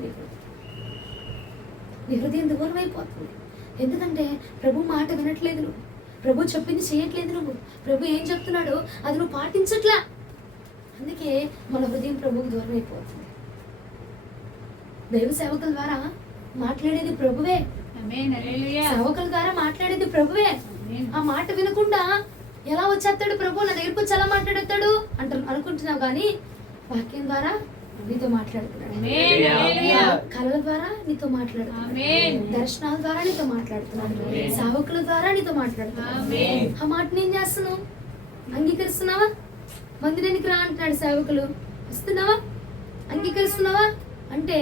నీ హృదయం దూరం అయిపోతుంది. ఎందుకంటే ప్రభు మాట వినట్లేదు నువ్వు, ప్రభు చెప్పింది చేయట్లేదు నువ్వు, ప్రభు ఏం చెప్తున్నాడో అది నువ్వు పాటించట్లా. అందుకే మన హృదయం ప్రభుకు దూరం అయిపోతుంది. దైవ సేవకుల ద్వారా మాట్లాడేది ప్రభువే, సేవకుల ద్వారా మాట్లాడేది ప్రభువే. ఆ మాట వినకుండా ఎలా వచ్చేస్తాడు ప్రభు? నా దగ్గరకు వచ్చి ఎలా మాట్లాడతాడు అనుకుంటున్నావు, కానీ వాక్యం ద్వారా నీతో మాట్లాడుతున్నాడు, కళల ద్వారా నీతో మాట్లాడుతున్నాడు, దర్శనాల ద్వారా నీతో మాట్లాడుతున్నాడు, సేవకుల ద్వారా నీతో మాట్లాడుతున్నాడు. ఆ మాటని ఏం చేస్తున్నావు? అంగీకరిస్తున్నావా? మందిరానికి రా అంటున్నాడు సేవకులు, వస్తున్నావా? అంగీకరిస్తున్నావా? అంటే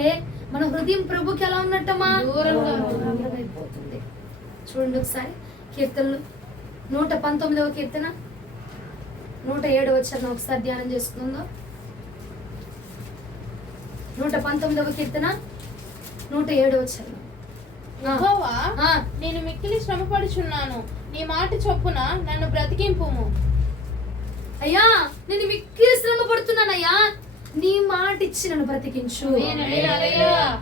మన హృదయం ప్రభుకి ఎలా ఉన్నట్టమ్మా? దూరంగా అయిపోతుంది. చూడండి ఒకసారి కీర్తనలు 119వ కీర్తన 107వ వచనం ఒకసారి ధ్యానం చేసుకుందాం. 119వ కీర్తన 107వ వచనం. యెహోవా, నేను మిక్కిలి శ్రమపడుచున్నాను, నీ మాట చొప్పున నన్ను బ్రతికింపుము. అయ్యా నేను మిక్కిలి శ్రమ పడుతున్నానయ్యా, నీ మాట ఇచ్చి నన్ను బ్రతికించు.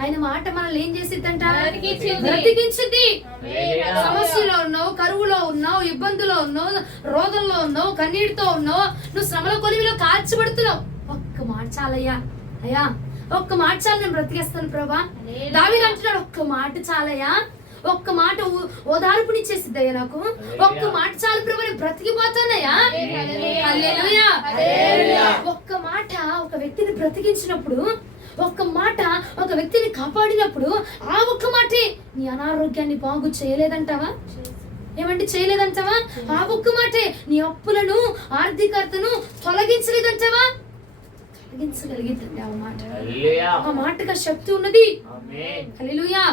ఆయన మాట మనల్ని ఏం చేసిద్దంట? బ్రతికించింది. సమస్యలో ఉన్నావు, కరువులో ఉన్నావు, ఇబ్బందులో ఉన్నావు, రోగంలో ఉన్నావు, కన్నీటితో ఉన్నావు, నువ్వు శ్రమల కొలిమిలో కాల్చబడుతున్నావు. ఒక్క మాట చాలయ్యా, అయ్యా ఒక్క మాట చాలు, నేను బ్రతికేస్తాను ప్రభా. దావీదు అంటున్నాడు, ఒక్క మాట చాలయ్యా, ఒక్క మాట ఓదార్పునిచ్చేసిద్దయ్యా, నాకు ఒక్క మాట చాలు ప్రభు, నేను బ్రతికిపోతానయ్యా. హల్లెలూయా. ఒక్క మాట ఒక వ్యక్తిని బ్రతికించినప్పుడు, ఒక్క మాట ఒక వ్యక్తిని కాపాడినప్పుడు, ఆ ఒక్క మాటే నీ అనారోగ్యాన్ని బాగు చేయలేదంటావా? ఏమంటే చేయలేదంటావా? ఆ ఒక్క మాటే నీ అప్పులను, ఆర్థికతను తొలగించలేదంటావా? తొలగించగలిగిందండి ఆ మాట. ఆ మాటగా శక్తి ఉన్నది. హల్లెలూయా.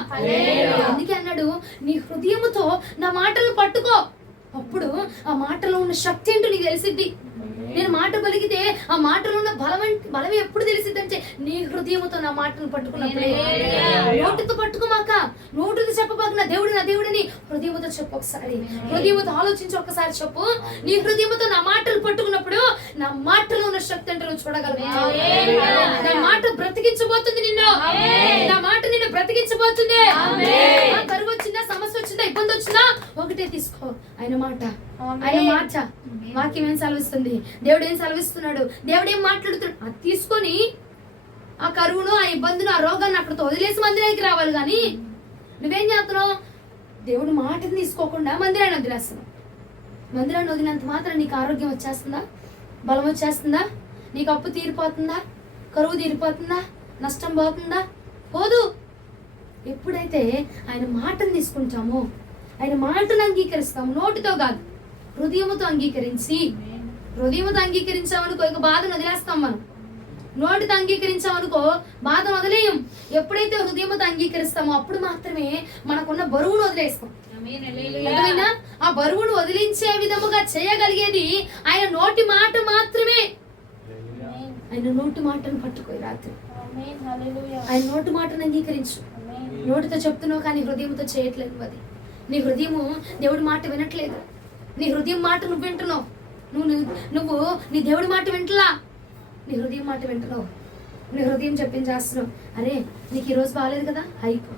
అందుకే అన్నాడు, నీ హృదయముతో నా మాటలు పట్టుకో, అప్పుడు ఆ మాటలో ఉన్న శక్తి ఏంటో నీకు తెలిసిద్ది. నేను మాట పలికితే ఆ మాటలో ఉన్న బలం ఎప్పుడు తెలిసిద్ది అంటే నీ హృదయముతో నా మాటను పట్టుకున్నప్పుడే. నోటితో పట్టుకోమాక, నోటితో చెప్పబాక నా దేవుడిని హృదయముతో చెప్పు. ఒకసారి హృదయముతో ఆలోచించి ఒక్కసారి చెప్పు. నీ హృదయముతో నా మాటలు పట్టుకున్నప్పుడు నా మాటలో ఉన్న శక్తి అంటే నువ్వు చూడగలవు. నా మాట బ్రతికించబోతుంది నిన్ను, నా మాట నిన్ను బ్రతికించబోతుంది. కరువు వచ్చిందా, సమస్య వచ్చిందా, ఇబ్బంది వచ్చిందా, ఒకటే తీసుకో, ఆయన మాట. ఆయన మాట వాక్యం ఏం సెలవిస్తుంది, దేవుడు ఏం సెలవిస్తున్నాడు, దేవుడు ఏం మాట్లాడుతున్నాడు, అది తీసుకొని ఆ కరువును, ఆ ఇబ్బందును, ఆ రోగాన్ని అక్కడితో వదిలేసి మందిరానికి రావాలి. కానీ నువ్వేం చేస్తున్నావు? దేవుడు మాటని తీసుకోకుండా మందిరాన్ని వదిలేస్తున్నావు. మందిరాన్ని వదిలినంత మాత్రం నీకు ఆరోగ్యం వచ్చేస్తుందా, బలం వచ్చేస్తుందా, నీకు అప్పు తీరిపోతుందా, కరువు తీరిపోతుందా, నష్టం పోతుందా? పోదు. ఎప్పుడైతే ఆయన మాటను తీసుకుంటామో, ఆయన మాటను అంగీకరిస్తాము, నోటితో కాదు హృదయముతో అంగీకరించామనుకో ఇక బాధను వదిలేస్తాం. మనం నోటితో అంగీకరించామనుకో బాధను వదిలేయం. ఎప్పుడైతే హృదయముతో అంగీకరిస్తామో అప్పుడు మాత్రమే మనకున్న బరువును వదిలేస్తాం. ఆ బరువును వదిలించే విధముగా చేయగలిగేది ఆయన నోటి మాట మాత్రమే. ఆయన నోటి మాటను పట్టుకో ఈ రాత్రి. ఆమేన్. హల్లెలూయా. ఆయన నోటి మాటను అంగీకరించు. ఆమేన్. నోటితో చెప్తున్నావు కానీ హృదయంతో చేయట్లేదు. అది నీ హృదయము దేవుడి మాట వినట్లేదు. నీ హృదయం మాట నువ్వు వింటున్నావు. నువ్వు నీ దేవుడి మాట వింటలా, నీ హృదయం మాట వింటున్నావు. నీ హృదయం చెప్పింది చేస్తున్నావు. అరే నీకు ఈరోజు బాగాలేదు కదా, అయిపో.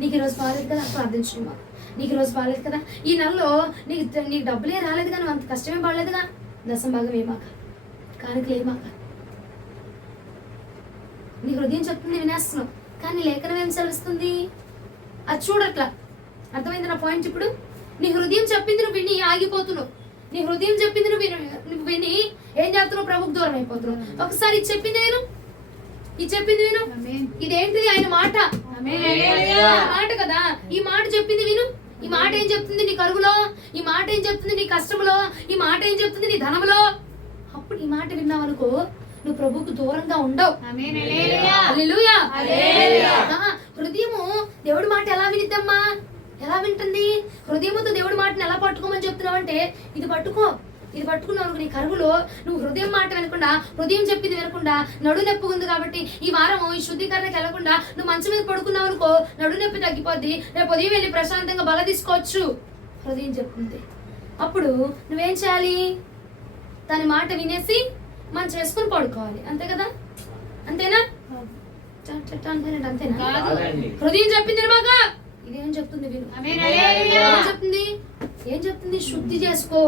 నీకు ఈరోజు బాగాలేదు కదా, ప్రార్థించుమా. నీకు ఈరోజు బాగాలేదు కదా, ఈ నెలలో నీకు డబ్బులే రాలేదు కానీ అంత కష్టమే పడలేదుగా, దశం భాగం ఏమాక, కానుకలు ఏమాక. నీ హృదయం చెప్తుంది వినేస్తున్నావు కానీ లేఖనం ఏం సెలవుస్తుంది అది చూడట్లా. అర్థమైంది నా పాయింట్? ఇప్పుడు నీ హృదయం చెప్పింది నువ్వు విని ఆగిపోతున్నావు. నీ హృదయం చెప్పింది నువ్వు విని ఏం చేస్తున్నావు? ప్రభుకు దూరం అయిపోతున్నావు. ఒకసారి ఇది చెప్పింది విను, ఇది చెప్పింది విను. ఇదేంటిది? ఆయన మాట, మాట కదా. ఈ మాట చెప్పింది విను. ఈ మాట ఏం చెప్తుంది నీ కరువులో, ఈ మాట ఏం చెప్తుంది నీ కష్టములో, ఈ మాట ఏం చెప్తుంది నీ ధనములో. అప్పుడు ఈ మాట విన్నావనుకో నువ్వు ప్రభుకు దూరంగా ఉండవు. హల్లెలూయా. హృదయము దేవుడి మాట ఎలా వినిద్దమ్మా? ఎలా వింటుంది? హృదయముతో దేవుడి మాటను ఎలా పట్టుకోమని చెప్తున్నావు అంటే ఇది పట్టుకో. ఇది పట్టుకున్నావు నీ కరువులో నువ్వు హృదయం మాట వినకుండా, హృదయం చెప్పింది వినకుండా, నడు నొప్పి ఉంది కాబట్టి ఈ వారం ఈ శుద్ధీకరణకి వెళ్లకుండా నువ్వు మంచం మీద పడుకున్నావు అనుకో నడు నొప్పి తగ్గిపోద్ది. రేపు ఉదయం వెళ్ళి ప్రశాంతంగా బల తీసుకోవచ్చు. హృదయం చెప్తుంది. అప్పుడు నువ్వేం చేయాలి? దాని మాట వినేసి మంచం వేసుకుని పడుకోవాలి. అంతే కదా? అంతేనా? అంతేనా? హృదయం చెప్పింది బాగా. ఇదేం చెప్తుంది విను. ఏం చెప్తుంది? ఏం చెప్తుంది? శుద్ధి చేసుకో,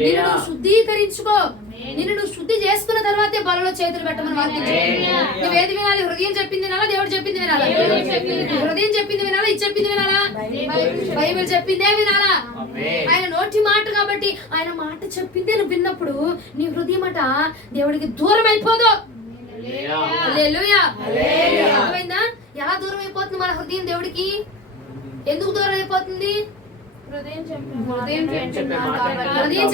నిన్ను నువ్వు శుద్ధీకరించుకో. నిన్ను నువ్వు శుద్ధి చేసుకున్న తర్వాతే బలలో చేతులు పెట్టమని వాక్యం. నువ్వేది వినాలి? హృదయం చెప్పింది వినాలా, దేవుడు చెప్పింది వినాలా? హృదయం చెప్పింది వినాలా, ఇది చెప్పింది వినాలా, బైబిల్ చెప్పిందే వినాలా. ఆయన నోటి మాట కాబట్టి ఆయన మాట చెప్పిందే నువ్వు విన్నప్పుడు నీ హృదయం అట దేవుడికి దూరం అయిపోదు. హల్లెలూయా. అర్థమైందా? ఎలా దూరం అయిపోతుంది మన హృదయం దేవుడికి? ఎందుకు దూరం అయిపోతుంది? హృదయం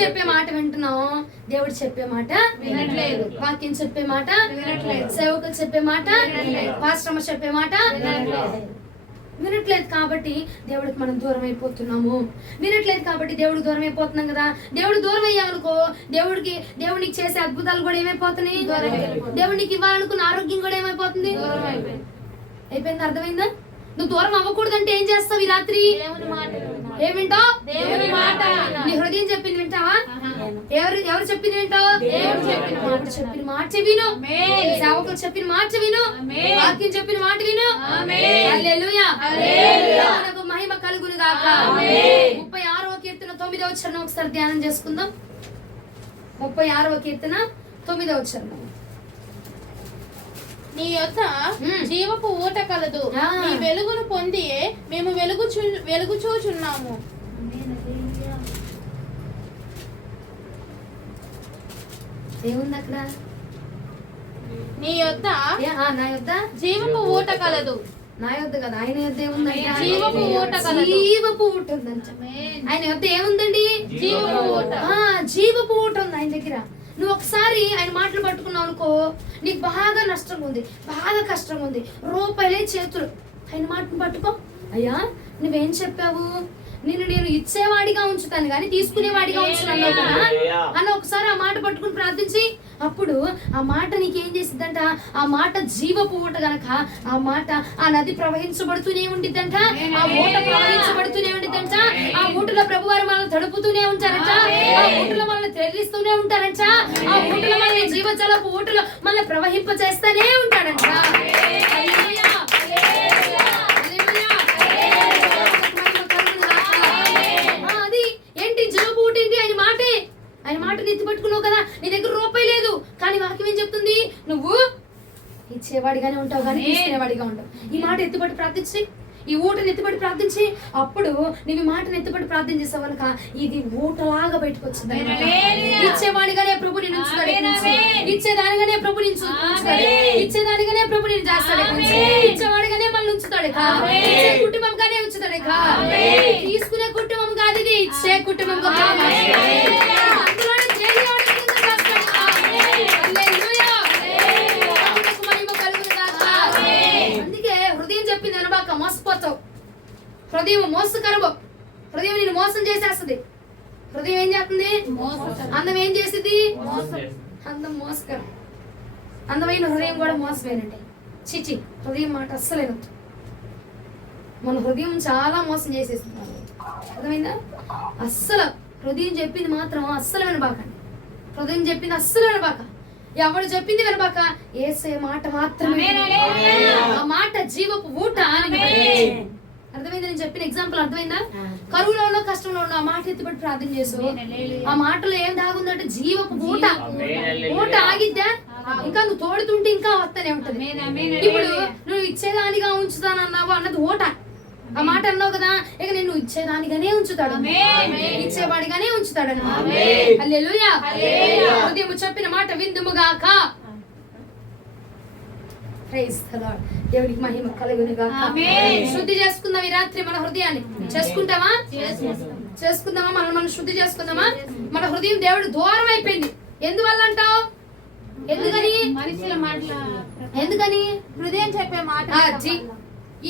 చెప్పే మాట వింటున్నావు, దేవుడు చెప్పే మాట వినట్లేదు. వాక్యం చెప్పే మాట వినట్లేదు. సేవకులు చెప్పే మాట వినట్లేదు. పాస్టర్ చెప్పే మాట వినట్లేదు. కాబట్టి దేవుడికి మనం దూరం అయిపోతున్నాము. వినట్లేదు కాబట్టి దేవుడికి దూరం అయిపోతున్నాం కదా. దేవుడు దూరం అయ్యామనుకో దేవుడికి చేసే అద్భుతాలు కూడా ఏమైపోతున్నాయి? దేవుడికి ఇవ్వాలనుకున్న ఆరోగ్యం కూడా ఏమైపోతుంది? అయిపోయింది. అర్థమైందా? నువ్వు దూరం అవ్వకూడదంటే ఏం చేస్తావు? ఈ రాత్రి ఏం వింటావు? దేవుని మాట. నీ హృదయం చెప్పింది వింటావా? ఎవరు చెప్పింది వింటావు? చెప్పిన మాట విను. సేవకులు చెప్పిన మాట విను. వాక్యం చెప్పిన మాట విను. హల్లెలూయా. మనకు మహిమ కలుగును గాక. 36వ కీర్తన 9వ వచనం ఒకసారి ధ్యానం చేసుకుందాం. 36వ కీర్తన 9వ వచనం. నీ యొద్ద జీవపు ఊట కలదు, నీ వెలుగును పొంది మేము వెలుగుచూచున్నాము. ఏముంది అక్కడ? నీ యొద్ద నా యొద్ద జీవపు ఊట కలదు. నా యొద్ద కదా, ఆయన యొద్ద ఏముందండి? జీవపు ఊట కలదు. జీవపు ఊట ఉందంట. ఆయన యొద్ద ఏముందండి? జీవపు ఊట. జీవపు ఊట ఉంది ఆయన దగ్గర. నువ్వు ఒకసారి ఆయన మాటలు పట్టుకున్నావు అనుకో నీకు బాగా నష్టం ఉంది, బాగా కష్టం ఉంది, రూపాయలే చేతులు. ఆయన మాటను పట్టుకో. అయ్యా నువ్వేం చెప్పావు? నేను ఇచ్చేవాడిగా ఉంచుతాను కానీ తీసుకునేవాడిగా ఉంచుతాను కదా అని ఒకసారి ఆ మాట పట్టుకుని ప్రార్థించి అప్పుడు ఆ మాట నీకేం చేసిద్దంట? ఆ మాట జీవపు ఊట గనక ఆ మాట ఆ నది ప్రవహించబడుతూనే ఉండిద్దంట, ఆ ఊట ప్రవహించబడుతూనే ఉండిద్దంట. ఆ ఊటలో ప్రభువారు మనల్ని తడుపుతూనే ఉంటారంట, ఆ ఊటలో మనల్ని తెరిస్తూనే ఉంటారంట, ఆ ఊటలో మనల్ని జీవజలపు ఊటలో మనల్ని ప్రవహింప చేస్తూనే ఉంటాడంట. ఆయన మాటని ఎత్తి పట్టుకున్నావు కదా, నీ దగ్గర రూపాయి లేదు కానీ వాక్యం ఏం చెప్తుంది? నువ్వు ఇచ్చేవాడిగానే ఉంటావు కానీ తీసుకునేవాడిగా ఉంటావు. ఈ మాట ఎత్తిపట్టి ప్రార్థించి, ఈ ఊటని ఎత్తిపట్టి ప్రార్థించి, అప్పుడు నువ్వు మాటను ఎత్తిపట్టి ప్రార్థన చేసావు కనుక ఇది ఊటలాగా బయటకు వచ్చింది. ఇచ్చేవాడిగానే ప్రభు నేను ఉంచుతాడు, ఇచ్చేదానిగానే ప్రభు నేను ఉంచుతాడు, ఇచ్చేదానిగానే ప్రభు నేను చేస్తాడు, ఇచ్చేవాడిగానే మళ్ళీ ఉంచుతాడు, కుటుంబంగానే ఉంచుతాడు. తీసుకునే కుటుంబం కాదు ఇది, ఇచ్చే కుటుంబం. అందుకే హృదయం చెప్పింది అనబాక మోసపోతావు. హృదయం మోసకరము. హృదయం నేను మోసం చేసేస్తుంది. హృదయం ఏం చేస్తుంది? అందం ఏం చేసింది? అందం మోసకరం. అందమైన హృదయం కూడా మోసమేనండి. చిచి, హృదయం మాట అస్సలు వినొద్దు. మన హృదయం చాలా మోసం చేసేస్తుంది. అర్థమైందా? అస్సలు హృదయం చెప్పింది మాత్రం అస్సలు వినబాకండి. హృదయం చెప్పింది అస్సలు వినబాక. ఎవడు చెప్పింది వినబాక. యేసే మాట మాత్రమే. ఆ మాట జీవపు ఊట. అర్థమైందా? నేను చెప్పిన ఎగ్జాంపుల్ అర్థమైందా? కరువులో ఉన్న కష్టంలో ఉన్న ఆ మాట ఎత్తిపట్టి ప్రార్థన చేసు. ఆ మాటలో ఏం దాగుందంటే జీవపు ఊట. ఊట ఆగిద్దా? ఇంకా నువ్వు తోడుతుంటే ఇంకా వస్తూనే ఉంటది. ఇప్పుడు నువ్వు ఇచ్చేదానిగా ఉంచుతానన్నావు అన్నది ఊట. ఆ మాట అన్నావు కదా, ఇక నేను ఇచ్చేదానిగానే ఉంచుతాడు, ఇచ్చేవాడిగానే ఉంచుతాడు. హల్లెలూయా. హృదయం చెప్పిన మాట విందుముగాక. Praise the lord. దేవునికి మహిమ కలుగును గాక. శుద్ధి చేసుకుందాం ఈ రాత్రి మన హృదయాన్ని. చేసుకుంటామా? చేసుకుందామా? మనం శుద్ధి చేసుకుందామా? మన హృదయం దేవుడు దూరం అయిపోయింది. ఎందువల్ల అంటావు? ఎందుకని? మనుషుల మాటల ఎందుకని? హృదయం చెప్పే మాట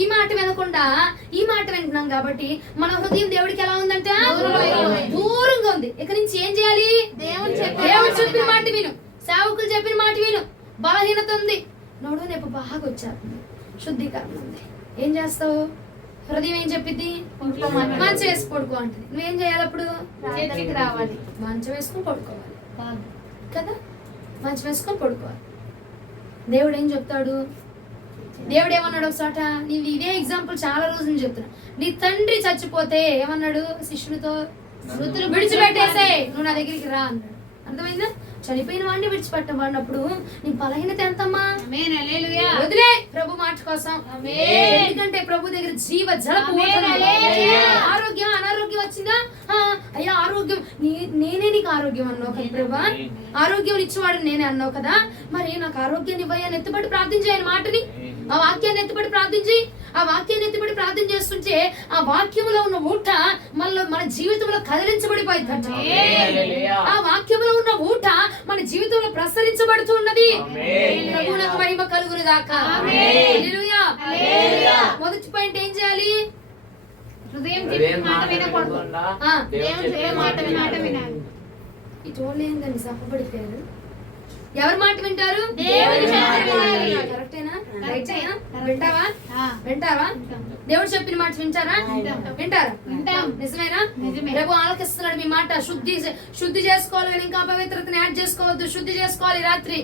ఈ మాట వినకుండా ఈ మాట వింటున్నాం కాబట్టి మన హృదయం దేవుడికి ఎలా ఉందంటే దూరంగా ఉంది. ఇక నుంచి ఏం చేయాలి? దేవుడు చెప్పిన మాట విను, సేవకులు చెప్పిన మాట విను. బలహీనత ఉంది, నోడు నొప్పి బాగా వచ్చారు, శుద్ధీకరణ ఉంది. ఏం చేస్తావు? హృదయం ఏం చెప్పిద్ది? మంచం వేసి పడుకో అంటది. నువ్వేం చేయాలి? అప్పుడు చర్చికి రావాలి, మంచం వేసుకొని పడుకోవాలి కదా. మంచం వేసుకొని పడుకోవాలి. దేవుడు ఏం చెప్తాడు? దేవుడు ఏమన్నాడు ఒకసాట? నేను ఇదే ఎగ్జాంపుల్ చాలా రోజులు చెప్తున్నా. నీ తండ్రి చచ్చిపోతే ఏమన్నాడు శిష్యునితో? విడిచిపెట్టేసే, నువ్వు నా దగ్గరికి రా అన్నాడు. అర్థమైందా? చనిపోయిన వాడిని విడిచిపెట్టబడినప్పుడు నీ బలహీనత ఎంతమ్మా? వదిలే ప్రభు మాట కోసం. ఎందుకంటే ప్రభు దగ్గర జీవ జలపు. ఆరోగ్యం అనారోగ్యం వచ్చిందా? అయ్యా ఆరోగ్యం నేనే నీకు ఆరోగ్యం అన్నావు కదా ప్రభా. ఆరోగ్యం ఇచ్చేవాడు నేనే అన్నావు కదా. మరి నాకు ఆరోగ్యాన్ని ఇవ్వయ్యా. ఎత్తుపడి ప్రార్థించి ఆయన మాటని, ఆ వాక్యాన్ని ఎత్తుపడి ప్రార్థించి, ఆ వాక్యాన్ని ఎత్తుపడి ప్రార్థన చేస్తుంటే ఆ వాక్యంలో ఉన్న ఊట మన జీవితంలో కదిలించబడిపోయిందంట. ఆ వాక్యంలో ఉన్న ఊట మన జీవితంలో ప్రసరించబడుతూ ఉన్నది. ప్రభువునకు మహిమ కలుగును గాక. హల్లెలూయా. మొదటి పాయింట్ ఏం చేయాలి? హృదయం చెప్పే మాట వినకూడదు, దేవుడు చెప్పే మాట వినాలి. ఈ టోళ్ళు ఏందండి సప్పబడిపోయారు? ఎవరి మాట వింటారు? కరెక్టేనా? రైటేనా? వింటావా? దేవుడు చెప్పిన మాట వింటారా? నిజమేనా? రేపు ఆలకిస్తున్నాడు మీ మాట. శుద్ధి చేసుకోవాలి, ఇంకా పవిత్రతని యాడ్ చేసుకోవద్దు. శుద్ధి చేసుకోవాలి. రాత్రి